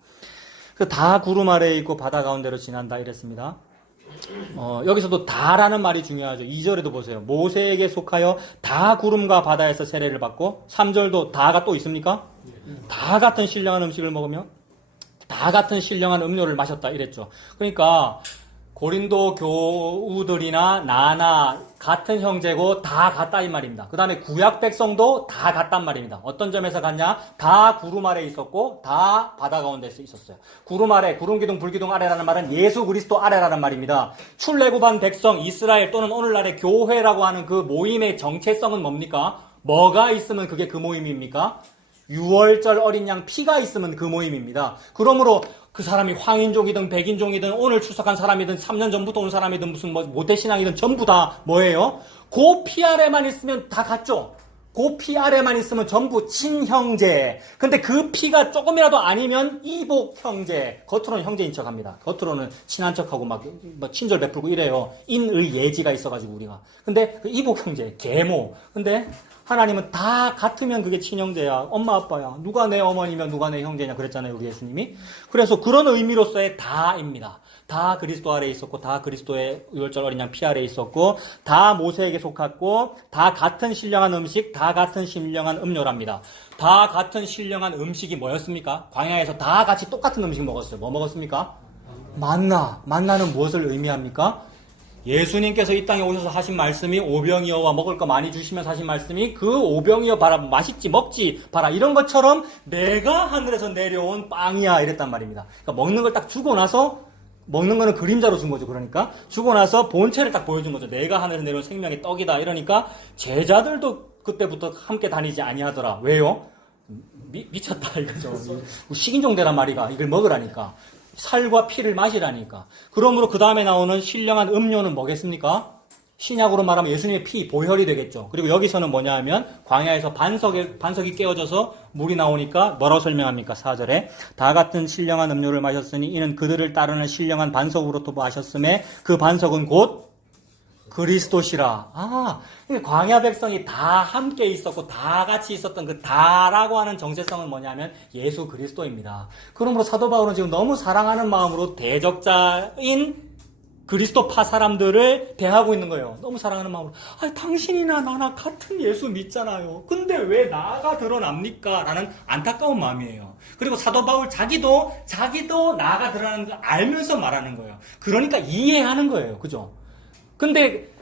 그래서 다 구름 아래에 있고 바다 가운데로 지난다 이랬습니다. 여기서도 다라는 말이 중요하죠. 2절에도 보세요. 모세에게 속하여 다 구름과 바다에서 세례를 받고 3절도 다가 또 있습니까? 다 같은 신령한 음식을 먹으며 다 같은 신령한 음료를 마셨다 이랬죠. 그러니까 고린도 교우들이나 나나 같은 형제고 다 같다 이 말입니다. 그 다음에 구약 백성도 다 같단 말입니다. 어떤 점에서 같냐? 다 구름 아래 있었고 다 바다 가운데 있었어요. 구름 아래, 구름기둥 불기둥 아래라는 말은 예수 그리스도 아래라는 말입니다. 출애굽한 백성 이스라엘 또는 오늘날의 교회라고 하는 그 모임의 정체성은 뭡니까? 뭐가 있으면 그게 그 모임입니까? 6월절 어린 양 피가 있으면 그 모임입니다. 그러므로 그 사람이 황인족이든 백인족이든 오늘 출석한 사람이든 3년 전부터 온 사람이든 무슨 모태신앙이든 전부 다 뭐예요? 그 피 아래만 있으면 다 같죠? 그 피 아래만 있으면 전부 친형제. 근데 그 피가 조금이라도 아니면 이복 형제. 겉으로는 형제인 척 합니다. 겉으로는 친한 척하고 막 친절 베풀고 이래요. 인의 예지가 있어가지고 우리가. 근데 그 이복 형제, 계모. 근데 하나님은 다 같으면 그게 친형제야. 엄마 아빠야. 누가 내 어머니면 누가 내 형제냐 그랬잖아요. 우리 예수님이. 그래서 그런 의미로서의 다입니다. 다 그리스도 아래에 있었고 다 그리스도의 유월절 어린 양 피 아래에 있었고 다 모세에게 속았고 다 같은 신령한 음식 다 같은 신령한 음료랍니다. 다 같은 신령한 음식이 뭐였습니까? 광야에서 다 같이 똑같은 음식 먹었어요. 뭐 먹었습니까? 만나. 만나는 무엇을 의미합니까? 예수님께서 이 땅에 오셔서 하신 말씀이 오병이어와 먹을 거 많이 주시면서 하신 말씀이 그 오병이어 봐라 맛있지 먹지 봐라 이런 것처럼 내가 하늘에서 내려온 빵이야 이랬단 말입니다. 그러니까 먹는 걸 딱 주고 나서 먹는 거는 그림자로 준 거죠. 그러니까 주고 나서 본체를 딱 보여준 거죠. 내가 하늘에서 내려온 생명의 떡이다 이러니까 제자들도 그때부터 함께 다니지 아니하더라. 왜요? 미쳤다 이거죠. 식인종대란 말이가 이걸 먹으라니까. 살과 피를 마시라니까. 그러므로 그 다음에 나오는 신령한 음료는 뭐겠습니까? 신약으로 말하면 예수님의 피, 보혈이 되겠죠. 그리고 여기서는 뭐냐 하면 광야에서 반석이 깨어져서 물이 나오니까 뭐라고 설명합니까? 4절에 다 같은 신령한 음료를 마셨으니 이는 그들을 따르는 신령한 반석으로부터 마셨음에 그 반석은 곧 그리스도시라. 광야 백성이 다 함께 있었고 다 같이 있었던 그 다라고 하는 정체성은 뭐냐면 예수 그리스도입니다. 그러므로 사도 바울은 지금 너무 사랑하는 마음으로 대적자인 그리스도파 사람들을 대하고 있는 거예요. 너무 사랑하는 마음으로. 당신이나 나나 같은 예수 믿잖아요. 근데 왜 나가 드러납니까? 라는 안타까운 마음이에요. 그리고 사도 바울 자기도 나가 드러나는 걸 알면서 말하는 거예요. 그러니까 이해하는 거예요. 그죠? 근데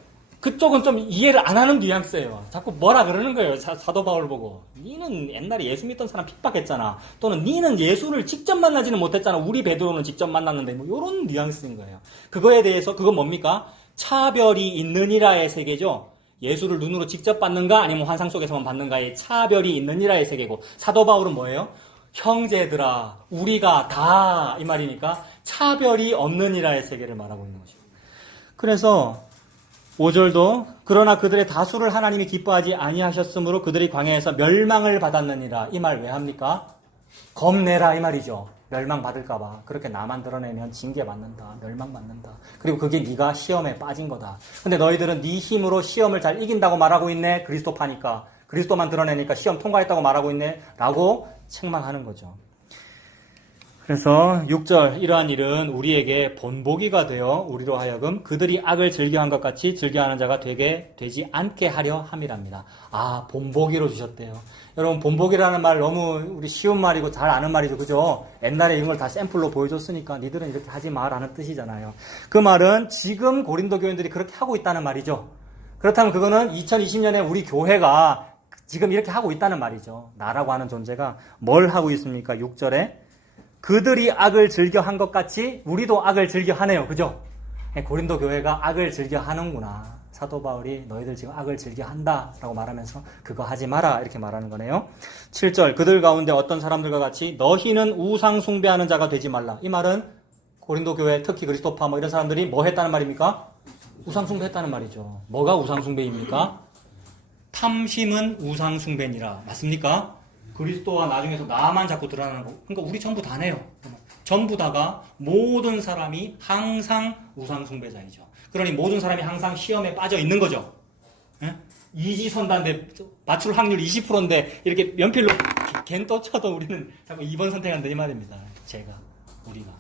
그쪽은 좀 이해를 안 하는 뉘앙스예요. 자꾸 뭐라 그러는 거예요. 사도 바울 보고. 니는 옛날에 예수 믿던 사람 핍박했잖아. 또는 니는 예수를 직접 만나지는 못했잖아. 우리 베드로는 직접 만났는데 뭐 이런 뉘앙스인 거예요. 그거에 대해서 그건 뭡니까? 차별이 있느니라의 세계죠. 예수를 눈으로 직접 받는가 아니면 환상 속에서만 받는가의 차별이 있느니라의 세계고 사도 바울은 뭐예요? 형제들아 우리가 다 이 말이니까 차별이 없느니라의 세계를 말하고 있는 거죠. 그래서 5절도 그러나 그들의 다수를 하나님이 기뻐하지 아니하셨으므로 그들이 광야에서 멸망을 받았느니라. 이 말 왜 합니까? 겁내라 이 말이죠. 멸망받을까 봐. 그렇게 나만 드러내면 징계받는다. 멸망받는다. 그리고 그게 네가 시험에 빠진 거다. 근데 너희들은 네 힘으로 시험을 잘 이긴다고 말하고 있네. 그리스도파니까. 그리스도만 드러내니까 시험 통과했다고 말하고 있네. 라고 책망하는 거죠. 그래서 6절 이러한 일은 우리에게 본보기가 되어 우리로 하여금 그들이 악을 즐겨한 것 같이 즐겨하는 자가 되지 않게 하려 함이랍니다. 아, 본보기로 주셨대요. 여러분, 본보기라는 말 너무 우리 쉬운 말이고 잘 아는 말이죠. 그죠? 옛날에 이런 걸 다 샘플로 보여줬으니까 니들은 이렇게 하지 마라는 뜻이잖아요. 그 말은 지금 고린도 교인들이 그렇게 하고 있다는 말이죠. 그렇다면 그거는 2020년에 우리 교회가 지금 이렇게 하고 있다는 말이죠. 나라고 하는 존재가 뭘 하고 있습니까? 6절에 그들이 악을 즐겨 한 것 같이 우리도 악을 즐겨 하네요. 그죠? 고린도 교회가 악을 즐겨 하는구나. 사도 바울이 너희들 지금 악을 즐겨 한다 라고 말하면서 그거 하지 마라 이렇게 말하는 거네요. 7절 그들 가운데 어떤 사람들과 같이 너희는 우상 숭배하는 자가 되지 말라. 이 말은 고린도 교회 특히 그리스도파 뭐 이런 사람들이 뭐 했다는 말입니까? 우상 숭배했다는 말이죠. 뭐가 우상 숭배입니까? 탐심은 우상 숭배니라. 맞습니까? 그리스도와 나중에서 나만 자꾸 드러나는 거. 그러니까 우리 전부 다네요. 전부 다가 모든 사람이 항상 우상 숭배자이죠. 그러니 모든 사람이 항상 시험에 빠져 있는 거죠. 예? 이지선다인데 맞출 확률 20%인데 이렇게 연필로 갠 떠쳐도 우리는 자꾸 2번 선택한다 이 말입니다. 우리가.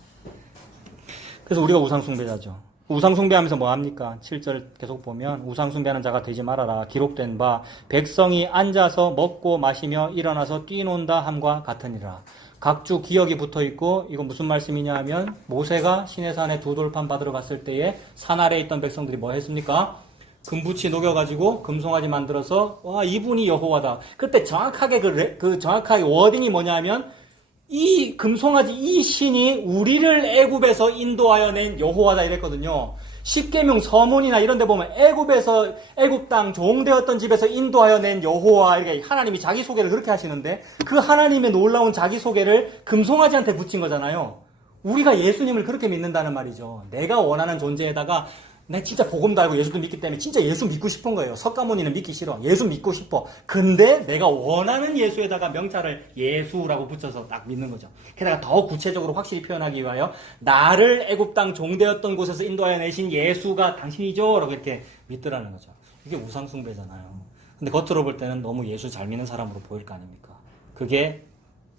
그래서 우리가 우상 숭배자죠. 우상 숭배하면서 뭐 합니까? 7절 계속 보면 우상 숭배하는 자가 되지 말아라. 기록된 바 백성이 앉아서 먹고 마시며 일어나서 뛰논다 함과 같으니라. 각주 기억이 붙어 있고 이거 무슨 말씀이냐 하면 모세가 시내산에 두 돌판 받으러 갔을 때에 산 아래에 있던 백성들이 뭐 했습니까? 금붙이 녹여가지고 금송아지 만들어서 와 이분이 여호와다. 그때 정확하게 정확하게 워딩이 뭐냐 하면 이 금송아지 이 신이 우리를 애굽에서 인도하여 낸 여호와다 이랬거든요. 십계명 서문이나 이런 데 보면 애굽 땅 종되었던 집에서 인도하여 낸 여호와 이렇게 하나님이 자기 소개를 그렇게 하시는데 그 하나님의 놀라운 자기 소개를 금송아지한테 붙인 거잖아요. 우리가 예수님을 그렇게 믿는다는 말이죠. 내가 원하는 존재에다가 나 진짜 복음도 알고 예수도 믿기 때문에 진짜 예수 믿고 싶은 거예요. 석가모니는 믿기 싫어. 예수 믿고 싶어. 근데 내가 원하는 예수에다가 명찰을 예수라고 붙여서 딱 믿는 거죠. 게다가 더 구체적으로 확실히 표현하기 위하여 나를 애굽 땅 종되었던 곳에서 인도하여 내신 예수가 당신이죠. 라고 이렇게 믿더라는 거죠. 이게 우상 숭배잖아요. 근데 겉으로 볼 때는 너무 예수 잘 믿는 사람으로 보일 거 아닙니까? 그게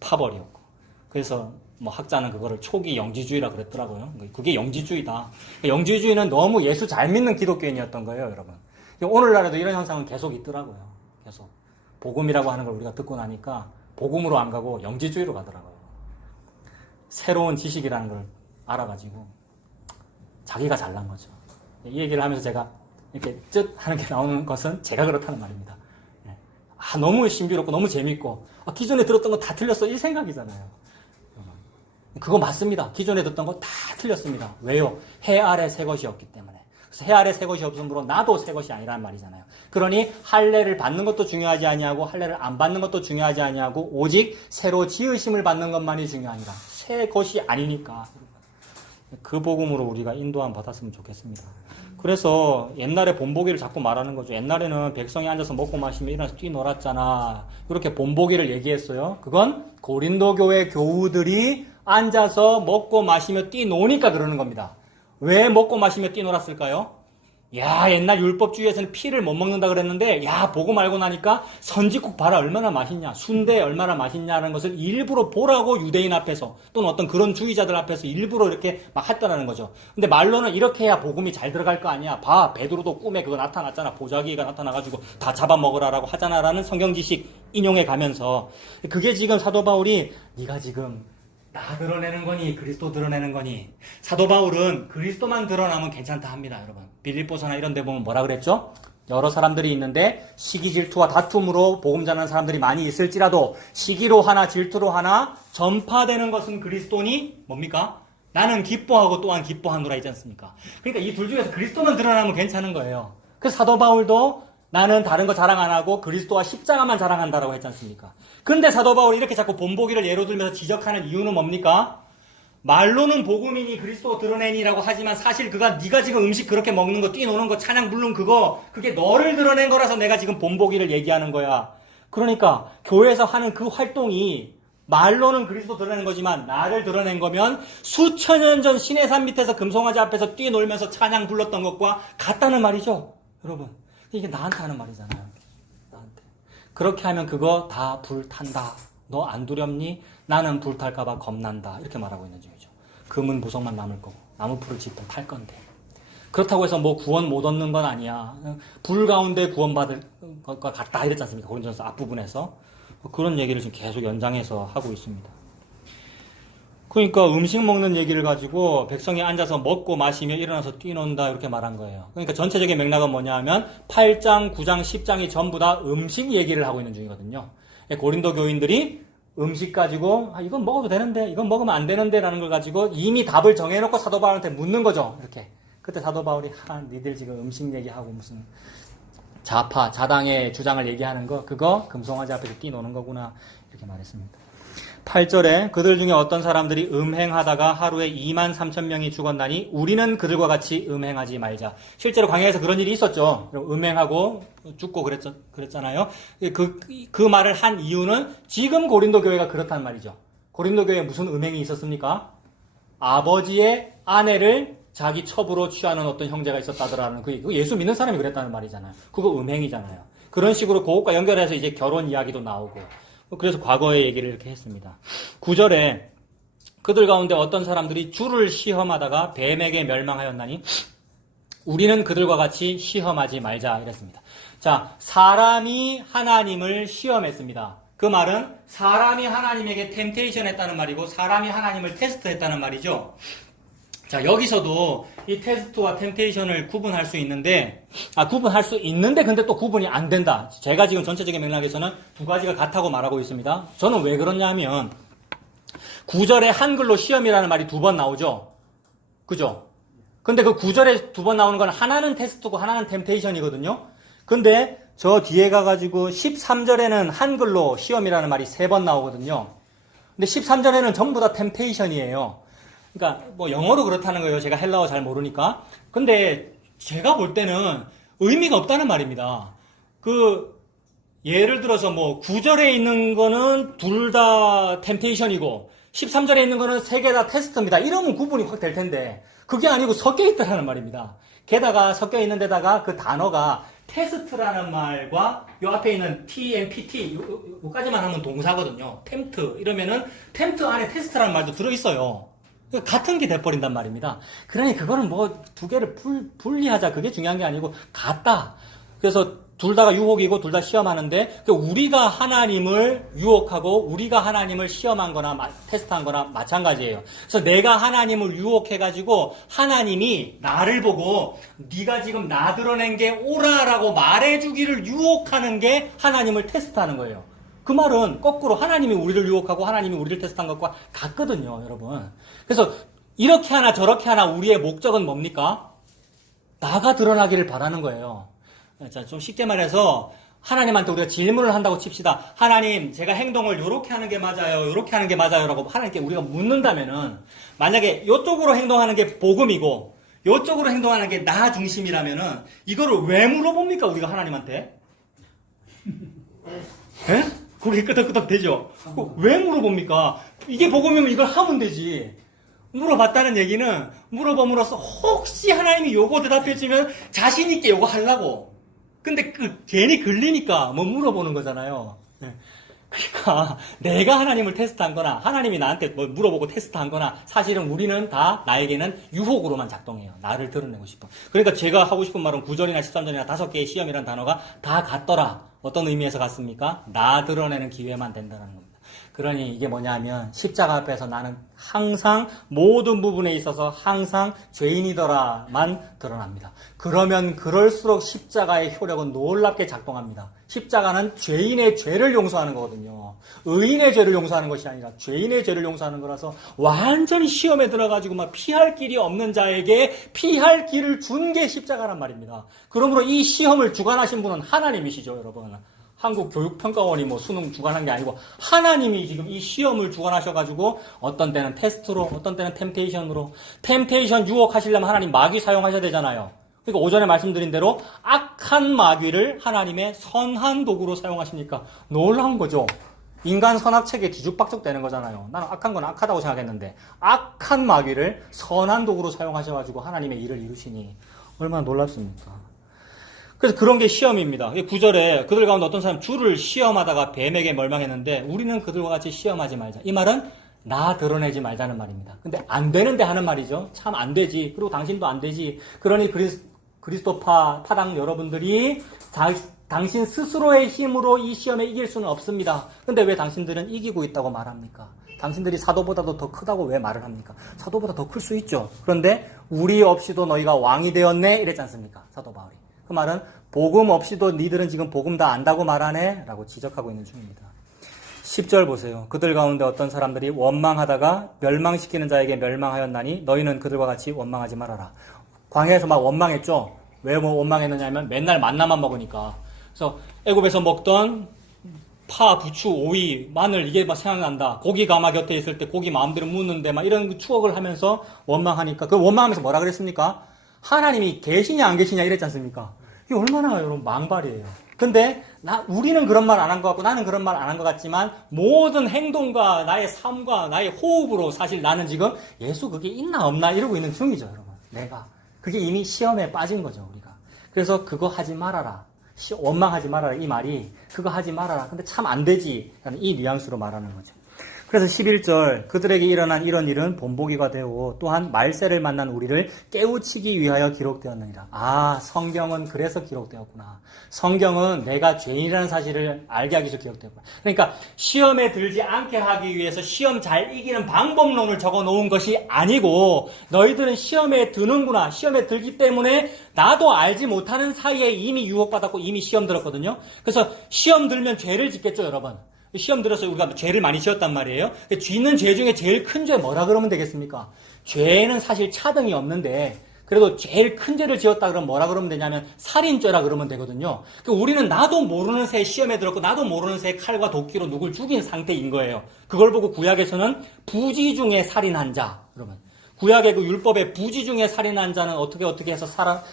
파벌이었고. 그래서 뭐 학자는 그거를 초기 영지주의라 그랬더라고요. 그게 영지주의다. 영지주의는 너무 예수 잘 믿는 기독교인이었던 거예요, 여러분. 오늘날에도 이런 현상은 계속 있더라고요. 계속. 복음이라고 하는 걸 우리가 듣고 나니까 복음으로 안 가고 영지주의로 가더라고요. 새로운 지식이라는 걸 알아가지고 자기가 잘난 거죠. 이 얘기를 하면서 제가 이렇게 쯧 하는 게 나오는 것은 제가 그렇다는 말입니다. 너무 신비롭고 너무 재밌고 기존에 들었던 거 다 틀렸어 이 생각이잖아요. 그거 맞습니다. 기존에 듣던 거 다 틀렸습니다. 왜요? 해 아래 새 것이 없기 때문에. 그래서 해 아래 새 것이 없으므로 나도 새 것이 아니라는 말이잖아요. 그러니 할례를 받는 것도 중요하지 아니하고 할례를 안 받는 것도 중요하지 아니하고 오직 새로 지으심을 받는 것만이 중요하니라. 새 것이 아니니까. 그 복음으로 우리가 인도함 받았으면 좋겠습니다. 그래서 옛날에 본보기를 자꾸 말하는 거죠. 옛날에는 백성이 앉아서 먹고 마시며 일어나서 뛰놀았잖아. 이렇게 본보기를 얘기했어요. 그건 고린도 교회 교우들이 앉아서 먹고 마시며 뛰노니까 그러는 겁니다. 왜 먹고 마시며 뛰놀았을까요? 야, 옛날 율법주의에서는 피를 못 먹는다 그랬는데 야, 보고 말고 나니까 선지국 봐라 얼마나 맛있냐, 순대 얼마나 맛있냐는 것을 일부러 보라고 유대인 앞에서 또는 어떤 그런 주의자들 앞에서 일부러 이렇게 막 했다라는 거죠. 근데 말로는 이렇게 해야 복음이 잘 들어갈 거 아니야. 봐, 베드로도 꿈에 그거 나타났잖아. 보자기가 나타나가지고 다 잡아먹으라라고 하잖아라는 성경 지식 인용해 가면서 그게 지금 사도 바울이 네가 지금 나 드러내는 거니 그리스도 드러내는 거니. 사도 바울은 그리스도만 드러나면 괜찮다 합니다, 여러분. 빌립보서나 이런 데 보면 뭐라 그랬죠? 여러 사람들이 있는데 시기 질투와 다툼으로 복음 전하는 사람들이 많이 있을지라도 시기로 하나 질투로 하나 전파되는 것은 그리스도니 뭡니까? 나는 기뻐하고 또한 기뻐하노라 있지 않습니까? 그러니까 이 둘 중에서 그리스도만 드러나면 괜찮은 거예요. 그래서 사도 바울도 나는 다른 거 자랑 안 하고 그리스도와 십자가만 자랑한다라고 했지 않습니까? 근데 사도 바울이 이렇게 자꾸 본보기를 예로 들면서 지적하는 이유는 뭡니까? 말로는 복음이니 그리스도 드러내니라고 하지만 사실 네가 지금 음식 그렇게 먹는 거, 뛰노는 거, 찬양 부르는 그게 너를 드러낸 거라서 내가 지금 본보기를 얘기하는 거야. 그러니까 교회에서 하는 그 활동이 말로는 그리스도 드러내는 거지만 나를 드러낸 거면 수천 년 전 시내산 밑에서 금송아지 앞에서 뛰놀면서 찬양 불렀던 것과 같다는 말이죠. 여러분, 이게 나한테 하는 말이잖아요. 나한테. 그렇게 하면 그거 다 불탄다. 너 안 두렵니? 나는 불탈까봐 겁난다. 이렇게 말하고 있는 중이죠. 금은 보석만 남을 거고 나무풀을 짓든 탈 건데. 그렇다고 해서 뭐 구원 못 얻는 건 아니야. 불 가운데 구원받을 것과 같다 이랬지 않습니까? 고린도전서 앞부분에서. 그런 얘기를 지금 계속 연장해서 하고 있습니다. 그러니까 음식 먹는 얘기를 가지고 백성이 앉아서 먹고 마시며 일어나서 뛰논다 이렇게 말한 거예요. 그러니까 전체적인 맥락은 뭐냐 하면 8장, 9장, 10장이 전부 다 음식 얘기를 하고 있는 중이거든요. 고린도 교인들이 음식 가지고 이건 먹어도 되는데 이건 먹으면 안 되는데 라는 걸 가지고 이미 답을 정해놓고 사도 바울한테 묻는 거죠. 이렇게. 그때 사도 바울이 니들 지금 음식 얘기하고 무슨 자당의 주장을 얘기하는 거 그거 금송아지 앞에서 뛰노는 거구나 이렇게 말했습니다. 8절에 그들 중에 어떤 사람들이 음행하다가 하루에 23,000명이 죽었나니 우리는 그들과 같이 음행하지 말자. 실제로 광야에서 그런 일이 있었죠. 음행하고 죽고 그랬잖아요. 그 말을 한 이유는 지금 고린도 교회가 그렇단 말이죠. 고린도 교회에 무슨 음행이 있었습니까? 아버지의 아내를 자기 첩으로 취하는 어떤 형제가 있었다더라는 그 예수 믿는 사람이 그랬다는 말이잖아요. 그거 음행이잖아요. 그런 식으로 그것과 연결해서 이제 결혼 이야기도 나오고 그래서 과거의 얘기를 이렇게 했습니다. 9절에 그들 가운데 어떤 사람들이 주를 시험하다가 뱀에게 멸망하였나니 우리는 그들과 같이 시험하지 말자 이랬습니다. 자, 사람이 하나님을 시험했습니다. 그 말은 사람이 하나님에게 템테이션 했다는 말이고 사람이 하나님을 테스트했다는 말이죠. 자, 여기서도 이 테스트와 템테이션을 구분할 수 있는데 근데 또 구분이 안 된다. 제가 지금 전체적인 맥락에서는 두 가지가 같다고 말하고 있습니다. 저는 왜 그러냐면 9절에 한글로 시험이라는 말이 두 번 나오죠. 그죠? 근데 그 9절에 두 번 나오는 건 하나는 테스트고 하나는 템테이션이거든요. 근데 저 뒤에 가가지고 13절에는 한글로 시험이라는 말이 세 번 나오거든요. 근데 13절에는 전부 다 템테이션이에요. 그러니까 뭐 영어로 그렇다는 거예요. 제가 헬라어 잘 모르니까. 근데 제가 볼 때는 의미가 없다는 말입니다. 예를 들어서 뭐 9절에 있는 거는 둘 다 템테이션이고 13절에 있는 거는 세 개 다 테스트입니다. 이러면 구분이 확 될 텐데 그게 아니고 섞여 있다는 말입니다. 게다가 섞여 있는 데다가 그 단어가 테스트라는 말과 요 앞에 있는 TMPT 요까지만 하면 동사거든요. 템트 이러면은 템트 안에 테스트라는 말도 들어있어요. 같은 게 돼버린단 말입니다. 그러니 그거는 뭐 두 개를 분리하자 그게 중요한 게 아니고 같다. 그래서 둘 다가 유혹이고 둘 다 시험하는데 우리가 하나님을 유혹하고 우리가 하나님을 시험한 거나 테스트한 거나 마찬가지예요. 그래서 내가 하나님을 유혹해가지고 하나님이 나를 보고 네가 지금 나 드러낸 게 옳아라고 말해주기를 유혹하는 게 하나님을 테스트하는 거예요. 그 말은 거꾸로 하나님이 우리를 유혹하고 하나님이 우리를 테스트한 것과 같거든요, 여러분. 그래서 이렇게 하나 저렇게 하나 우리의 목적은 뭡니까? 나가 드러나기를 바라는 거예요. 자, 좀 쉽게 말해서 하나님한테 우리가 질문을 한다고 칩시다. 하나님, 제가 행동을 요렇게 하는 게 맞아요, 요렇게 하는 게 맞아요 라고 하나님께 우리가 묻는다면은 만약에 요쪽으로 행동하는 게 복음이고 요쪽으로 행동하는 게 나 중심이라면은 이거를 왜 물어봅니까, 우리가 하나님한테? 에? 그게 끄덕끄덕 되죠? 왜 물어봅니까? 이게 복음이면 이걸 하면 되지. 물어봤다는 얘기는 물어봄으로써 혹시 하나님이 요거 대답해주면 자신있게 요거 하려고. 근데 괜히 걸리니까 뭐 물어보는 거잖아요. 그러니까 내가 하나님을 테스트한 거나 하나님이 나한테 뭐 물어보고 테스트한 거나 사실은 우리는 다 나에게는 유혹으로만 작동해요. 나를 드러내고 싶어. 그러니까 제가 하고 싶은 말은 9절이나 13절이나 5개의 시험이라는 단어가 다 같더라. 어떤 의미에서 같습니까? 나 드러내는 기회만 된다는 겁니다. 그러니 이게 뭐냐면 십자가 앞에서 나는 항상 모든 부분에 있어서 항상 죄인이더라만 드러납니다. 그러면 그럴수록 십자가의 효력은 놀랍게 작동합니다. 십자가는 죄인의 죄를 용서하는 거거든요. 의인의 죄를 용서하는 것이 아니라 죄인의 죄를 용서하는 거라서 완전히 시험에 들어가지고 막 피할 길이 없는 자에게 피할 길을 준 게 십자가란 말입니다. 그러므로 이 시험을 주관하신 분은 하나님이시죠, 여러분. 한국교육평가원이 뭐 수능 주관한 게 아니고 하나님이 지금 이 시험을 주관하셔가지고 어떤 때는 테스트로, 어떤 때는 템테이션으로, 템테이션 유혹하시려면 하나님 마귀 사용하셔야 되잖아요. 그러니까 오전에 말씀드린 대로 악한 마귀를 하나님의 선한 도구로 사용하시니까 놀라운 거죠. 인간 선악책에 뒤죽박죽 되는 거잖아요. 나는 악한 건 악하다고 생각했는데 악한 마귀를 선한 도구로 사용하셔가지고 하나님의 일을 이루시니 얼마나 놀랍습니까? 그래서 그런 게 시험입니다. 9절에 그들 가운데 어떤 사람 주를 시험하다가 뱀에게 멸망했는데 우리는 그들과 같이 시험하지 말자. 이 말은 나 드러내지 말자는 말입니다. 근데 안 되는데 하는 말이죠. 참 안 되지. 그리고 당신도 안 되지. 그러니 그리스도파 타당 여러분들이 당신 스스로의 힘으로 이 시험에 이길 수는 없습니다. 근데 왜 당신들은 이기고 있다고 말합니까? 당신들이 사도보다도 더 크다고 왜 말을 합니까? 사도보다 더 클 수 있죠. 그런데 우리 없이도 너희가 왕이 되었네 이랬지 않습니까? 사도 바울이. 그 말은 복음 없이도 니들은 지금 복음 다 안다고 말하네 라고 지적하고 있는 중입니다. 10절 보세요. 그들 가운데 어떤 사람들이 원망하다가 멸망시키는 자에게 멸망하였나니 너희는 그들과 같이 원망하지 말아라. 광야에서 막 원망했죠. 왜 원망했느냐 하면 맨날 만나만 먹으니까. 그래서 애굽에서 먹던 파, 부추, 오이, 마늘 이게 막 생각난다. 고기 가마 곁에 있을 때 고기 마음대로 묻는데 막 이런 추억을 하면서 원망하니까 그 원망하면서 뭐라 그랬습니까? 하나님이 계시냐 안 계시냐 이랬지 않습니까? 이게 얼마나 여러분 망발이에요. 근데 우리는 그런 말 안 한 것 같고 나는 그런 말 안 한 것 같지만 모든 행동과 나의 삶과 나의 호흡으로 사실 나는 지금 예수 그게 있나 없나 이러고 있는 중이죠, 여러분. 내가. 그게 이미 시험에 빠진 거죠, 우리가. 그래서 그거 하지 말아라. 원망하지 말아라. 이 말이 그거 하지 말아라. 근데 참 안 되지. 라는 이 뉘앙스로 말하는 거죠. 그래서 11절 그들에게 일어난 이런 일은 본보기가 되고 또한 말세를 만난 우리를 깨우치기 위하여 기록되었느니라. 아, 성경은 그래서 기록되었구나. 성경은 내가 죄인이라는 사실을 알게 하기 위해서 기록되었구나. 그러니까 시험에 들지 않게 하기 위해서 시험 잘 이기는 방법론을 적어놓은 것이 아니고 너희들은 시험에 드는구나. 시험에 들기 때문에 나도 알지 못하는 사이에 이미 유혹받았고 이미 시험 들었거든요. 그래서 시험 들면 죄를 짓겠죠, 여러분. 시험 들어서 우리가 죄를 많이 지었단 말이에요. 짓는 죄 중에 제일 큰 죄 뭐라 그러면 되겠습니까? 죄는 사실 차등이 없는데 그래도 제일 큰 죄를 지었다 그러면 뭐라 그러면 되냐면 살인죄라 그러면 되거든요. 우리는 나도 모르는 새에 시험에 들었고 나도 모르는 새에 칼과 도끼로 누굴 죽인 상태인 거예요. 그걸 보고 구약에서는 부지 중에 살인한 자 그러면 구약의 그 율법에 부지 중에 살인한 자는 어떻게 해서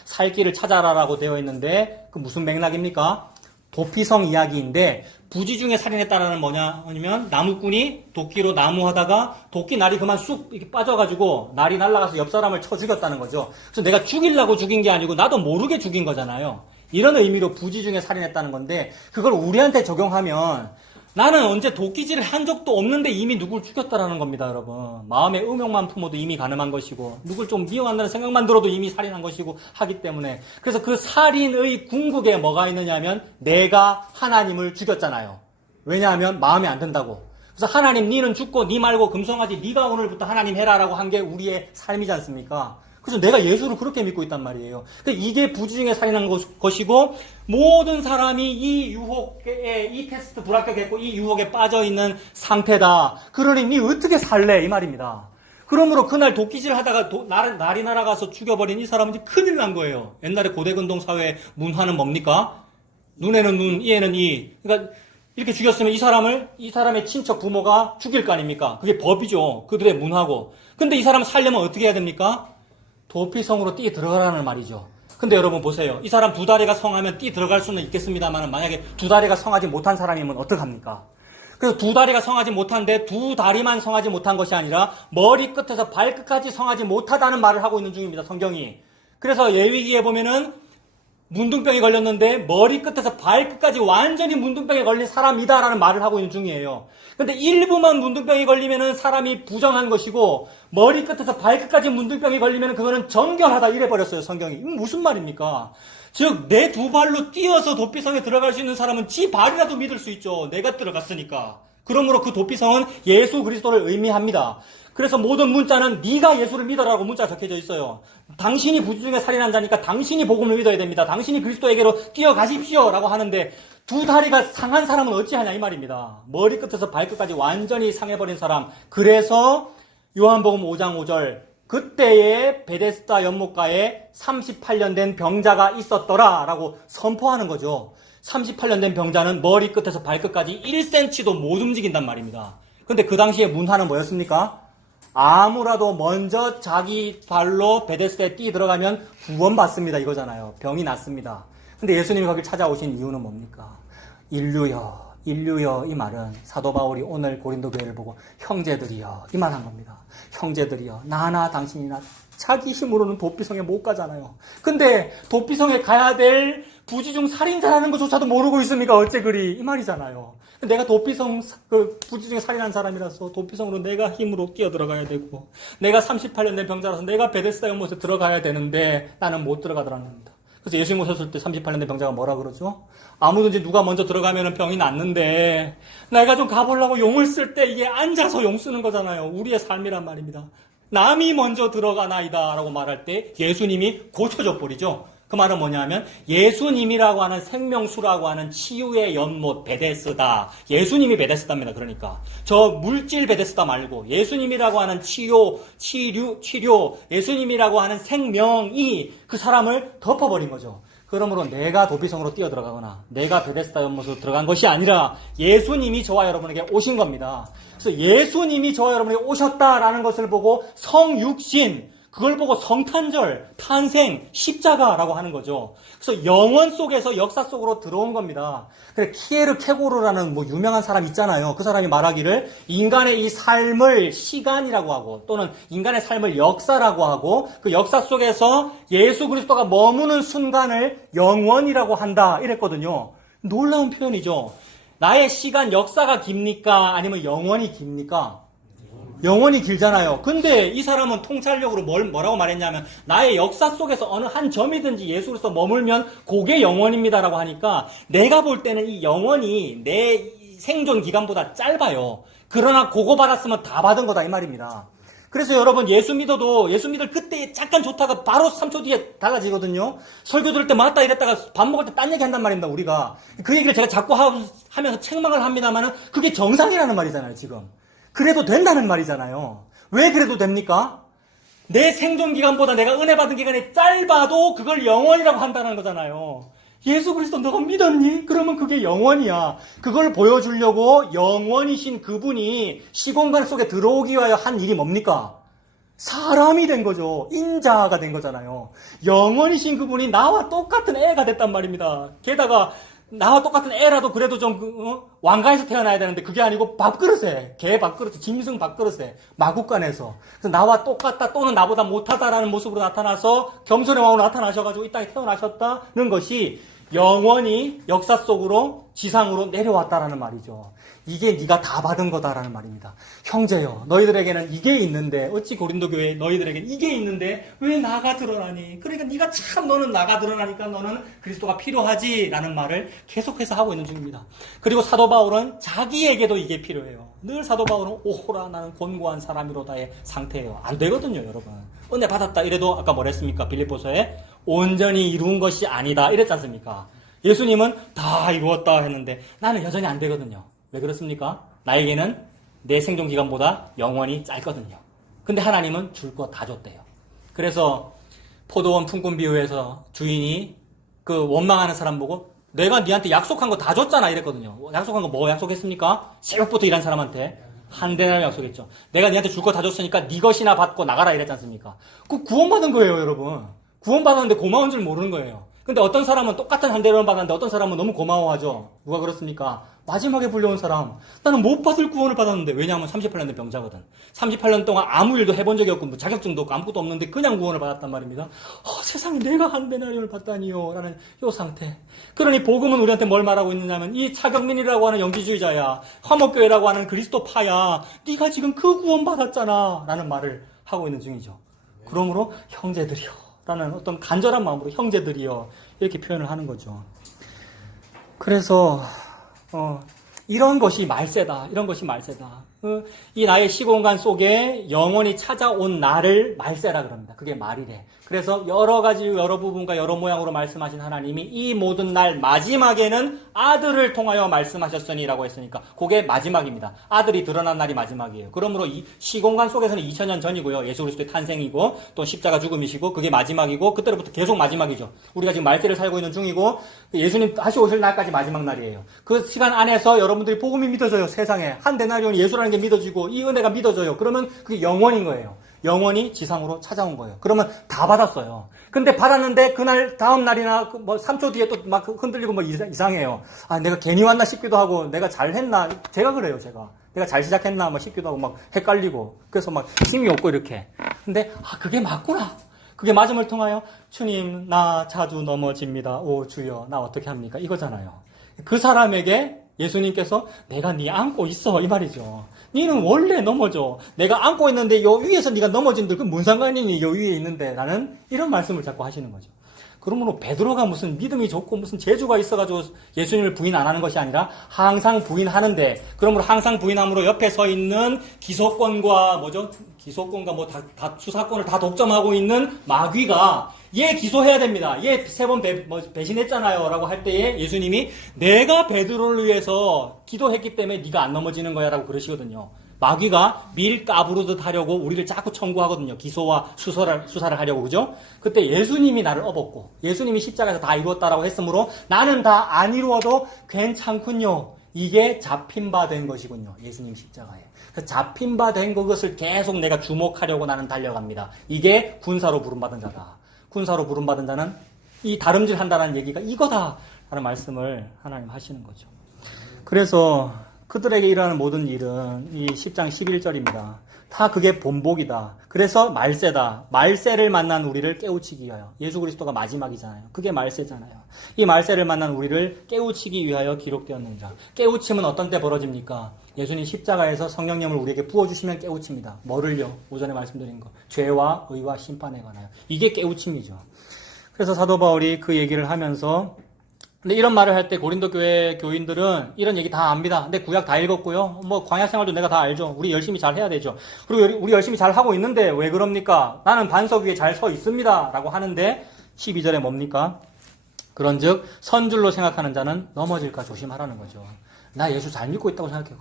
살 길을 찾아라라고 되어 있는데 그 무슨 맥락입니까? 도피성 이야기인데 부지 중에 살인했다라는 뭐냐 아니면 나무꾼이 도끼로 나무 하다가 도끼 날이 그만 쑥 이렇게 빠져가지고 날이 날아가서 옆 사람을 쳐 죽였다는 거죠. 그래서 내가 죽이려고 죽인 게 아니고 나도 모르게 죽인 거잖아요. 이런 의미로 부지 중에 살인했다는 건데 그걸 우리한테 적용하면 나는 언제 도끼질을 한 적도 없는데 이미 누굴 죽였다라는 겁니다, 여러분. 마음의 음욕만 품어도 이미 가늠한 것이고 누굴 좀 미워한다는 생각만 들어도 이미 살인한 것이고 하기 때문에 그래서 그 살인의 궁극에 뭐가 있느냐면 내가 하나님을 죽였잖아요. 왜냐하면 마음에 안 든다고. 그래서 하나님 니는 죽고 니 말고 금송아지 니가 오늘부터 하나님 해라라고 한 게 우리의 삶이지 않습니까? 그래서 내가 예수를 그렇게 믿고 있단 말이에요. 이게 부지 중에 살인한 것이고 모든 사람이 이 유혹에 이 테스트 불합격했고 이 유혹에 빠져있는 상태다. 그러니 니 어떻게 살래? 이 말입니다. 그러므로 그날 도끼질 하다가 날이 날아가서 죽여버린 이 사람은 이제 큰일 난 거예요. 옛날에 고대근동 사회의 문화는 뭡니까? 눈에는 눈, 이에는 이. 그러니까 이렇게 죽였으면 이 사람의 친척 부모가 죽일 거 아닙니까? 그게 법이죠. 그들의 문화고. 근데 이 사람 살려면 어떻게 해야 됩니까? 도피성으로 뛰어 들어가라는 말이죠. 근데 여러분 보세요. 이 사람 두 다리가 성하면 뛰어 들어갈 수는 있겠습니다만 만약에 두 다리가 성하지 못한 사람이면 어떡합니까? 그래서 두 다리가 성하지 못한데 두 다리만 성하지 못한 것이 아니라 머리 끝에서 발끝까지 성하지 못하다는 말을 하고 있는 중입니다. 성경이. 그래서 예위기에 보면은 문둥병이 걸렸는데 머리 끝에서 발끝까지 완전히 문둥병에 걸린 사람이다라는 말을 하고 있는 중이에요. 근데 일부만 문둥병이 걸리면은 사람이 부정한 것이고 머리 끝에서 발끝까지 문둥병이 걸리면은 그거는 정결하다 이래버렸어요, 성경이. 무슨 말입니까? 즉, 내 두 발로 뛰어서 도피성에 들어갈 수 있는 사람은 지 발이라도 믿을 수 있죠. 내가 들어갔으니까. 그러므로 그 도피성은 예수 그리스도를 의미합니다. 그래서 모든 문자는 네가 예수를 믿어라고 문자 적혀져 있어요. 당신이 부지 중에 살인한 자니까 당신이 복음을 믿어야 됩니다. 당신이 그리스도에게로 뛰어가십시오 라고 하는데 두 다리가 상한 사람은 어찌하냐 이 말입니다. 머리 끝에서 발끝까지 완전히 상해버린 사람. 그래서 요한복음 5장 5절 그때에 베데스다 연못가에 38년 된 병자가 있었더라 라고 선포하는 거죠. 38년 된 병자는 머리끝에서 발끝까지 1cm도 못 움직인단 말입니다. 근데 그 당시에 문화는 뭐였습니까? 아무라도 먼저 자기 발로 베데스다에 뛰 들어가면 구원받습니다. 이거잖아요. 병이 낫습니다. 근데 예수님이 거길 찾아오신 이유는 뭡니까? 인류여, 인류여, 이 말은 사도 바울이 오늘 고린도 교회를 보고 형제들이여 이 말 한 겁니다. 형제들이여, 나나 당신이나 자기 힘으로는 도피성에 못 가잖아요. 근데 도피성에 가야 될 부지중 살인자라는 것조차도 모르고 있습니까? 어째 그리? 이 말이잖아요. 내가 도피성, 부지중에 살인한 사람이라서 도피성으로 내가 힘으로 끼어 들어가야 되고, 내가 38년 된 병자라서 내가 베데스다 연못에 들어가야 되는데 나는 못 들어가더라는 겁니다. 그래서 예수님 오셨을 때 38년 된 병자가 뭐라 그러죠? 아무든지 누가 먼저 들어가면 병이 낫는데 내가 좀 가보려고 용을 쓸 때 이게 앉아서 용 쓰는 거잖아요. 우리의 삶이란 말입니다. 남이 먼저 들어가나이다 라고 말할 때 예수님이 고쳐줘 버리죠. 그 말은 뭐냐면 예수님이라고 하는 생명수라고 하는 치유의 연못 베데스다. 예수님이 베데스다입니다. 그러니까 저 물질 베데스다 말고 예수님이라고 하는 치료, 예수님이라고 하는 생명이 그 사람을 덮어버린 거죠. 그러므로 내가 도피성으로 뛰어들어가거나 내가 베데스다 연못으로 들어간 것이 아니라 예수님이 저와 여러분에게 오신 겁니다. 그래서 예수님이 저와 여러분에게 오셨다라는 것을 보고 성육신, 그걸 보고 성탄절, 탄생, 십자가라고 하는 거죠. 그래서 영원 속에서 역사 속으로 들어온 겁니다. 그래, 키에르 케고르라는 유명한 사람 있잖아요. 그 사람이 말하기를 인간의 이 삶을 시간이라고 하고 또는 인간의 삶을 역사라고 하고 그 역사 속에서 예수 그리스도가 머무는 순간을 영원이라고 한다 이랬거든요. 놀라운 표현이죠. 나의 시간, 역사가 깁니까? 아니면 영원이 깁니까? 영원히 길잖아요. 근데 이 사람은 통찰력으로 뭐라고 말했냐면 나의 역사 속에서 어느 한 점이든지 예수 그리스도 머물면 그게 영원입니다라고 하니까 내가 볼 때는 이 영원이 내 생존 기간보다 짧아요. 그러나 그거 받았으면 다 받은 거다 이 말입니다. 그래서 여러분 예수 믿어도 예수 믿을 그때 잠깐 좋다가 바로 3초 뒤에 달라지거든요. 설교 들을 때 맞다 이랬다가 밥 먹을 때 딴 얘기 한단 말입니다. 우리가 그 얘기를 제가 자꾸 하면서 책망을 합니다만은 그게 정상이라는 말이잖아요. 지금. 그래도 된다는 말이잖아요. 왜 그래도 됩니까? 내 생존 기간보다 내가 은혜 받은 기간이 짧아도 그걸 영원이라고 한다는 거잖아요. 예수 그리스도 너가 믿었니? 그러면 그게 영원이야. 그걸 보여주려고 영원이신 그분이 시공간 속에 들어오기 위하여 한 일이 뭡니까? 사람이 된 거죠. 인자가 된 거잖아요. 영원이신 그분이 나와 똑같은 애가 됐단 말입니다. 게다가 나와 똑같은 애라도 그래도 좀 왕가에서 태어나야 되는데 그게 아니고 밥그릇에, 개 밥그릇에, 짐승 밥그릇에, 마국간에서. 그래서 나와 똑같다 또는 나보다 못하다라는 모습으로 나타나서 겸손의 왕으로 나타나셔가지고 이 땅에 태어나셨다는 것이 영원히 역사 속으로 지상으로 내려왔다라는 말이죠. 이게 네가 다 받은 거다라는 말입니다. 형제여, 너희들에게는 이게 있는데 어찌 고린도 교회에 너희들에게는 이게 있는데 왜 나가 드러나니? 그러니까 네가 참 너는 나가 드러나니까 너는 그리스도가 필요하지라는 말을 계속해서 하고 있는 중입니다. 그리고 사도 바울은 자기에게도 이게 필요해요. 늘 사도 바울은 오호라 나는 곤고한 사람이로다의 상태예요. 안 되거든요, 여러분. 은혜 받았다 이래도 아까 뭐랬습니까? 빌립보서에 온전히 이루은 것이 아니다 이랬지 않습니까? 예수님은 다 이루었다 했는데 나는 여전히 안 되거든요. 왜 그렇습니까? 나에게는 내 생존 기간보다 영원히 짧거든요. 근데 하나님은 줄 거 다 줬대요. 그래서 포도원 품꾼 비유에서 주인이 그 원망하는 사람 보고 내가 니한테 약속한 거 다 줬잖아 이랬거든요. 약속한 거 뭐 약속했습니까? 새벽부터 일한 사람한테 한 데나리 약속했죠. 내가 니한테 줄 거 다 줬으니까 니 것이나 받고 나가라 이랬지 않습니까? 그 구원받은 거예요, 여러분. 구원받았는데 고마운 줄 모르는 거예요. 근데 어떤 사람은 똑같은 한 대를 받았는데 어떤 사람은 너무 고마워하죠. 누가 그렇습니까? 마지막에 불려온 사람. 나는 못 받을 구원을 받았는데 왜냐하면 38년 된 병자거든. 38년 동안 아무 일도 해본 적이 없고 자격증도 없고 아무것도 없는데 그냥 구원을 받았단 말입니다. 세상에 내가 한 데나리온을 받다니요 라는 이 상태. 그러니 복음은 우리한테 뭘 말하고 있느냐면 이 차경민이라고 하는 영지주의자야, 화목교회라고 하는 그리스도파야, 네가 지금 그 구원 받았잖아 라는 말을 하고 있는 중이죠. 그러므로 형제들이요 라는 어떤 간절한 마음으로 형제들이요 이렇게 표현을 하는 거죠. 그래서 이런 것이 말세다. 이런 것이 말세다. 이 나의 시공간 속에 영원히 찾아온 나를 말세라 그럽니다. 그게 말이래. 그래서 여러 가지 여러 부분과 여러 모양으로 말씀하신 하나님이 이 모든 날 마지막에는 아들을 통하여 말씀하셨으니라고 했으니까 그게 마지막입니다. 아들이 드러난 날이 마지막이에요. 그러므로 이 시공간 속에서는 2000년 전이고요. 예수 그리스도의 탄생이고 또 십자가 죽음이시고 그게 마지막이고 그때로부터 계속 마지막이죠. 우리가 지금 말세를 살고 있는 중이고 예수님 다시 오실 날까지 마지막 날이에요. 그 시간 안에서 여러분들이 복음이 믿어져요. 세상에 한 데나리온 예수라는 게 믿어지고 이 은혜가 믿어져요. 그러면 그게 영원인 거예요. 영원히 지상으로 찾아온 거예요. 그러면 다 받았어요. 근데 받았는데 그날 다음 날이나 뭐 3초 뒤에 또 막 흔들리고 뭐 이상해요. 아, 내가 괜히 왔나 싶기도 하고 내가 잘했나? 제가 그래요, 제가. 내가 잘 시작했나 뭐 싶기도 하고 막 헷갈리고 그래서 막 힘이 없고 이렇게. 근데 그게 맞구나. 그게 맞음을 통하여 주님 나 자주 넘어집니다. 오 주여 나 어떻게 합니까? 이거잖아요. 그 사람에게 예수님께서 내가 네 안고 있어 이 말이죠. 너는 원래 넘어져. 내가 안고 있는데 요 위에서 네가 넘어진들 그 뭔 상관이니 요 위에 있는데 라는 이런 말씀을 자꾸 하시는 거죠. 그러므로 베드로가 무슨 믿음이 좋고 무슨 재주가 있어가지고 예수님을 부인 안 하는 것이 아니라 항상 부인하는데 그러므로 항상 부인함으로 옆에 서 있는 기소권과 기소권과 다 수사권을 다 독점하고 있는 마귀가 얘 기소해야 됩니다. 얘 3번 배신했잖아요. 라고 할 때에 예수님이 내가 베드로를 위해서 기도했기 때문에 네가 안 넘어지는 거야 라고 그러시거든요. 마귀가 밀 까부르듯 하려고 우리를 자꾸 청구하거든요. 기소와 수사를 하려고, 그죠? 그때 예수님이 나를 업었고, 예수님이 십자가에서 다 이루었다라고 했으므로 나는 다 안 이루어도 괜찮군요. 이게 잡힌 바 된 것이군요. 예수님 십자가에. 그래서 잡힌 바 된 그것을 계속 내가 주목하려고 나는 달려갑니다. 이게 군사로 부름받은 자다. 군사로 부름받은 자는 이 다름질 한다는 얘기가 이거다. 라는 말씀을 하나님 하시는 거죠. 그래서 그들에게 일어나는 모든 일은 이 10장 11절입니다. 다 그게 본복이다. 그래서 말세다. 말세를 만난 우리를 깨우치기 위하여. 예수 그리스도가 마지막이잖아요. 그게 말세잖아요. 이 말세를 만난 우리를 깨우치기 위하여 기록되었느니라. 깨우침은 어떤 때 벌어집니까? 예수님 십자가에서 성령님을 우리에게 부어주시면 깨우칩니다. 뭐를요? 오전에 말씀드린 거. 죄와 의와 심판에 관하여. 이게 깨우침이죠. 그래서 사도 바울이 그 얘기를 하면서 근데 이런 말을 할 때 고린도 교회 교인들은 이런 얘기 다 압니다. 근데 구약 다 읽었고요. 뭐 광야 생활도 내가 다 알죠. 우리 열심히 잘 해야 되죠. 그리고 우리 열심히 잘 하고 있는데 왜 그럽니까? 나는 반석 위에 잘 서 있습니다. 라고 하는데 12절에 뭡니까? 그런즉 선줄로 생각하는 자는 넘어질까 조심하라는 거죠. 나 예수 잘 믿고 있다고 생각해.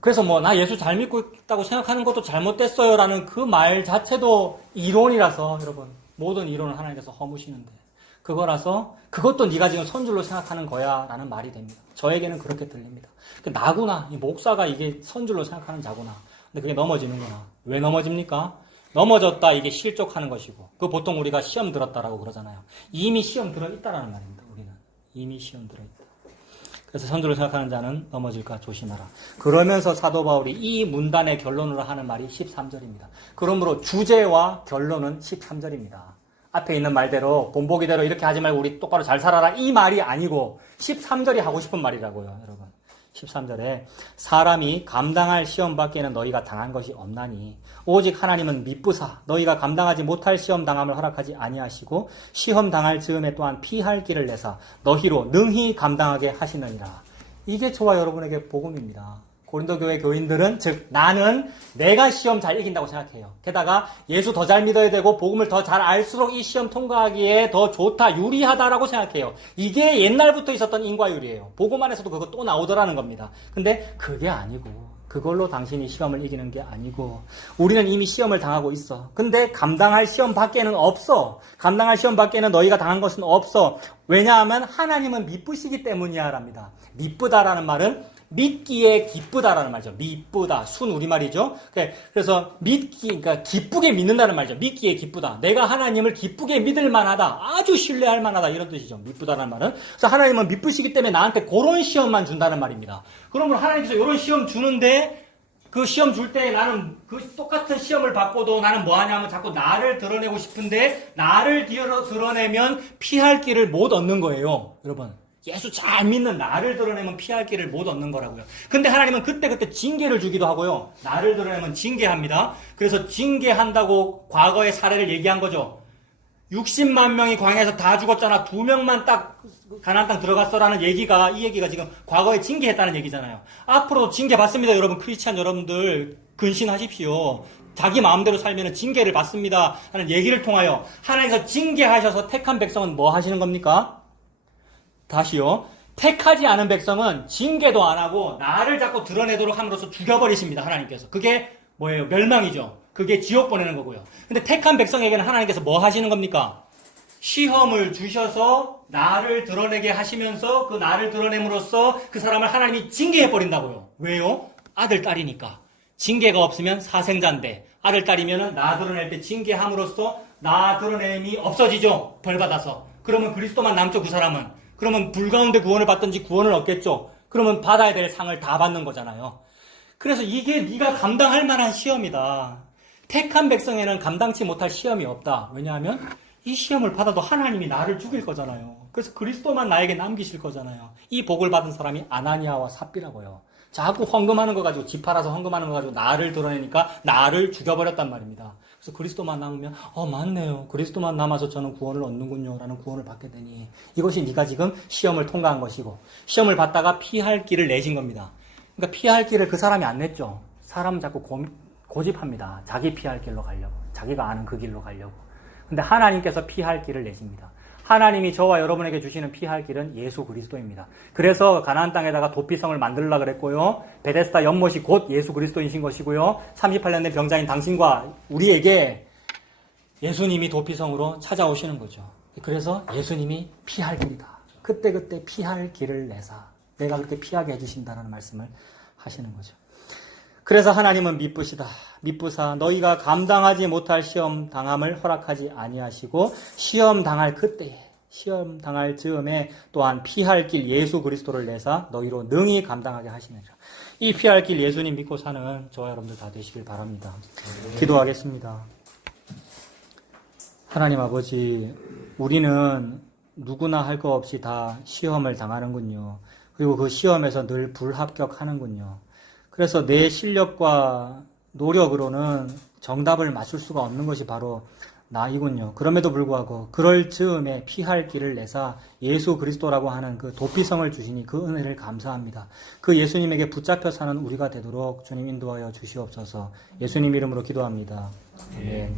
그래서 뭐 나 예수 잘 믿고 있다고 생각하는 것도 잘못됐어요. 라는 그 말 자체도 이론이라서 여러분 모든 이론을 하나님께서 허무시는데 그거라서 그것도 네가 지금 선줄로 생각하는 거야 라는 말이 됩니다. 저에게는 그렇게 들립니다. 나구나. 이 목사가 이게 선줄로 생각하는 자구나. 근데 그게 넘어지는구나. 왜 넘어집니까? 넘어졌다 이게 실족하는 것이고 그 보통 우리가 시험 들었다라고 그러잖아요. 이미 시험 들어있다라는 말입니다. 우리는 이미 시험 들어있다. 그래서 선줄로 생각하는 자는 넘어질까 조심하라. 그러면서 사도 바울이 이 문단의 결론으로 하는 말이 13절입니다. 그러므로 주제와 결론은 13절입니다. 앞에 있는 말대로 본보기대로 이렇게 하지 말고 우리 똑바로 잘 살아라 이 말이 아니고 13절이 하고 싶은 말이라고요. 여러분 13절에 사람이 감당할 시험 밖에는 너희가 당한 것이 없나니 오직 하나님은 미쁘사 너희가 감당하지 못할 시험 당함을 허락하지 아니하시고 시험 당할 즈음에 또한 피할 길을 내사 너희로 능히 감당하게 하시느니라. 이게 저와 여러분에게 복음입니다. 고린도 교회 교인들은 즉 나는 내가 시험 잘 이긴다고 생각해요. 게다가 예수 더 잘 믿어야 되고 복음을 더 잘 알수록 이 시험 통과하기에 더 좋다, 유리하다라고 생각해요. 이게 옛날부터 있었던 인과율이에요. 복음 안에서도 그거 또 나오더라는 겁니다. 근데 그게 아니고 그걸로 당신이 시험을 이기는 게 아니고 우리는 이미 시험을 당하고 있어. 근데 감당할 시험 밖에는 없어. 감당할 시험 밖에는 너희가 당한 것은 없어. 왜냐하면 하나님은 미쁘시기 때문이야 랍니다. 미쁘다라는 말은 믿기에 기쁘다라는 말이죠. 미쁘다. 순 우리말이죠. 그래서 그러니까 기쁘게 믿는다는 말이죠. 믿기에 기쁘다. 내가 하나님을 기쁘게 믿을 만하다. 아주 신뢰할 만하다. 이런 뜻이죠. 미쁘다라는 말은. 그래서 하나님은 미쁘시기 때문에 나한테 그런 시험만 준다는 말입니다. 그러면 하나님께서 이런 시험 주는데 그 시험 줄 때 나는 그 똑같은 시험을 받고도 나는 뭐 하냐면 자꾸 나를 드러내고 싶은데 나를 드러내면 피할 길을 못 얻는 거예요. 여러분. 예수 잘 믿는 나를 드러내면 피할 길을 못 얻는 거라고요. 근데 하나님은 그때 징계를 주기도 하고요. 나를 드러내면 징계합니다. 그래서 징계한다고 과거의 사례를 얘기한 거죠. 60만 명이 광야에서 다 죽었잖아. 2명만 딱 가나안 땅 들어갔어라는 얘기가, 이 얘기가 지금 과거에 징계했다는 얘기잖아요. 앞으로 징계 받습니다. 여러분, 크리스찬 여러분들 근신하십시오. 자기 마음대로 살면 징계를 받습니다 하는 얘기를 통하여 하나님께서 징계하셔서 택한 백성은 뭐 하시는 겁니까? 다시요. 택하지 않은 백성은 징계도 안 하고 나를 자꾸 드러내도록 함으로써 죽여버리십니다. 하나님께서. 그게 뭐예요? 멸망이죠. 그게 지옥 보내는 거고요. 근데 택한 백성에게는 하나님께서 뭐 하시는 겁니까? 시험을 주셔서 나를 드러내게 하시면서 그 나를 드러냄으로써 그 사람을 하나님이 징계해버린다고요. 왜요? 아들, 딸이니까. 징계가 없으면 사생자인데 아들, 딸이면 나 드러낼 때 징계함으로써 나 드러냄이 없어지죠. 벌받아서. 그러면 그리스도만 남죠. 그 사람은. 그러면 불 가운데 구원을 받든지 구원을 얻겠죠. 그러면 받아야 될 상을 다 받는 거잖아요. 그래서 이게 네가 감당할 만한 시험이다. 택한 백성에는 감당치 못할 시험이 없다. 왜냐하면 이 시험을 받아도 하나님이 나를 죽일 거잖아요. 그래서 그리스도만 나에게 남기실 거잖아요. 이 복을 받은 사람이 아나니아와 삽비라고요. 자꾸 헌금하는 거 가지고, 집 팔아서 헌금하는 거 가지고 나를 드러내니까 나를 죽여버렸단 말입니다. 그래서 그리스도만 남으면 맞네요. 그리스도만 남아서 저는 구원을 얻는군요. 라는 구원을 받게 되니 이것이 네가 지금 시험을 통과한 것이고, 시험을 받다가 피할 길을 내신 겁니다. 그러니까 피할 길을 그 사람이 안 냈죠. 사람은 자꾸 고집합니다. 자기 피할 길로 가려고. 자기가 아는 그 길로 가려고. 근데 하나님께서 피할 길을 내십니다. 하나님이 저와 여러분에게 주시는 피할 길은 예수 그리스도입니다. 그래서 가나안 땅에다가 도피성을 만들려고 그랬고요. 베데스다 연못이 곧 예수 그리스도이신 것이고요. 38년 된 병자인 당신과 우리에게 예수님이 도피성으로 찾아오시는 거죠. 그래서 예수님이 피할 길이다. 그때그때 피할 길을 내사 내가 그렇게 피하게 해주신다는 말씀을 하시는 거죠. 그래서 하나님은 미쁘사 너희가 감당하지 못할 시험 당함을 허락하지 아니하시고 시험 당할 그때에 시험 당할 즈음에 또한 피할 길 예수 그리스도를 내사 너희로 능히 감당하게 하시느니라. 이 피할 길 예수님 믿고 사는 저와 여러분들 다 되시길 바랍니다. 기도하겠습니다. 하나님 아버지, 우리는 누구나 할 거 없이 다 시험을 당하는군요. 그리고 그 시험에서 늘 불합격하는군요. 그래서 내 실력과 노력으로는 정답을 맞출 수가 없는 것이 바로 나이군요. 그럼에도 불구하고 그럴 즈음에 피할 길을 내사 예수 그리스도라고 하는 그 도피성을 주시니 그 은혜를 감사합니다. 그 예수님에게 붙잡혀 사는 우리가 되도록 주님 인도하여 주시옵소서. 예수님 이름으로 기도합니다. 아멘.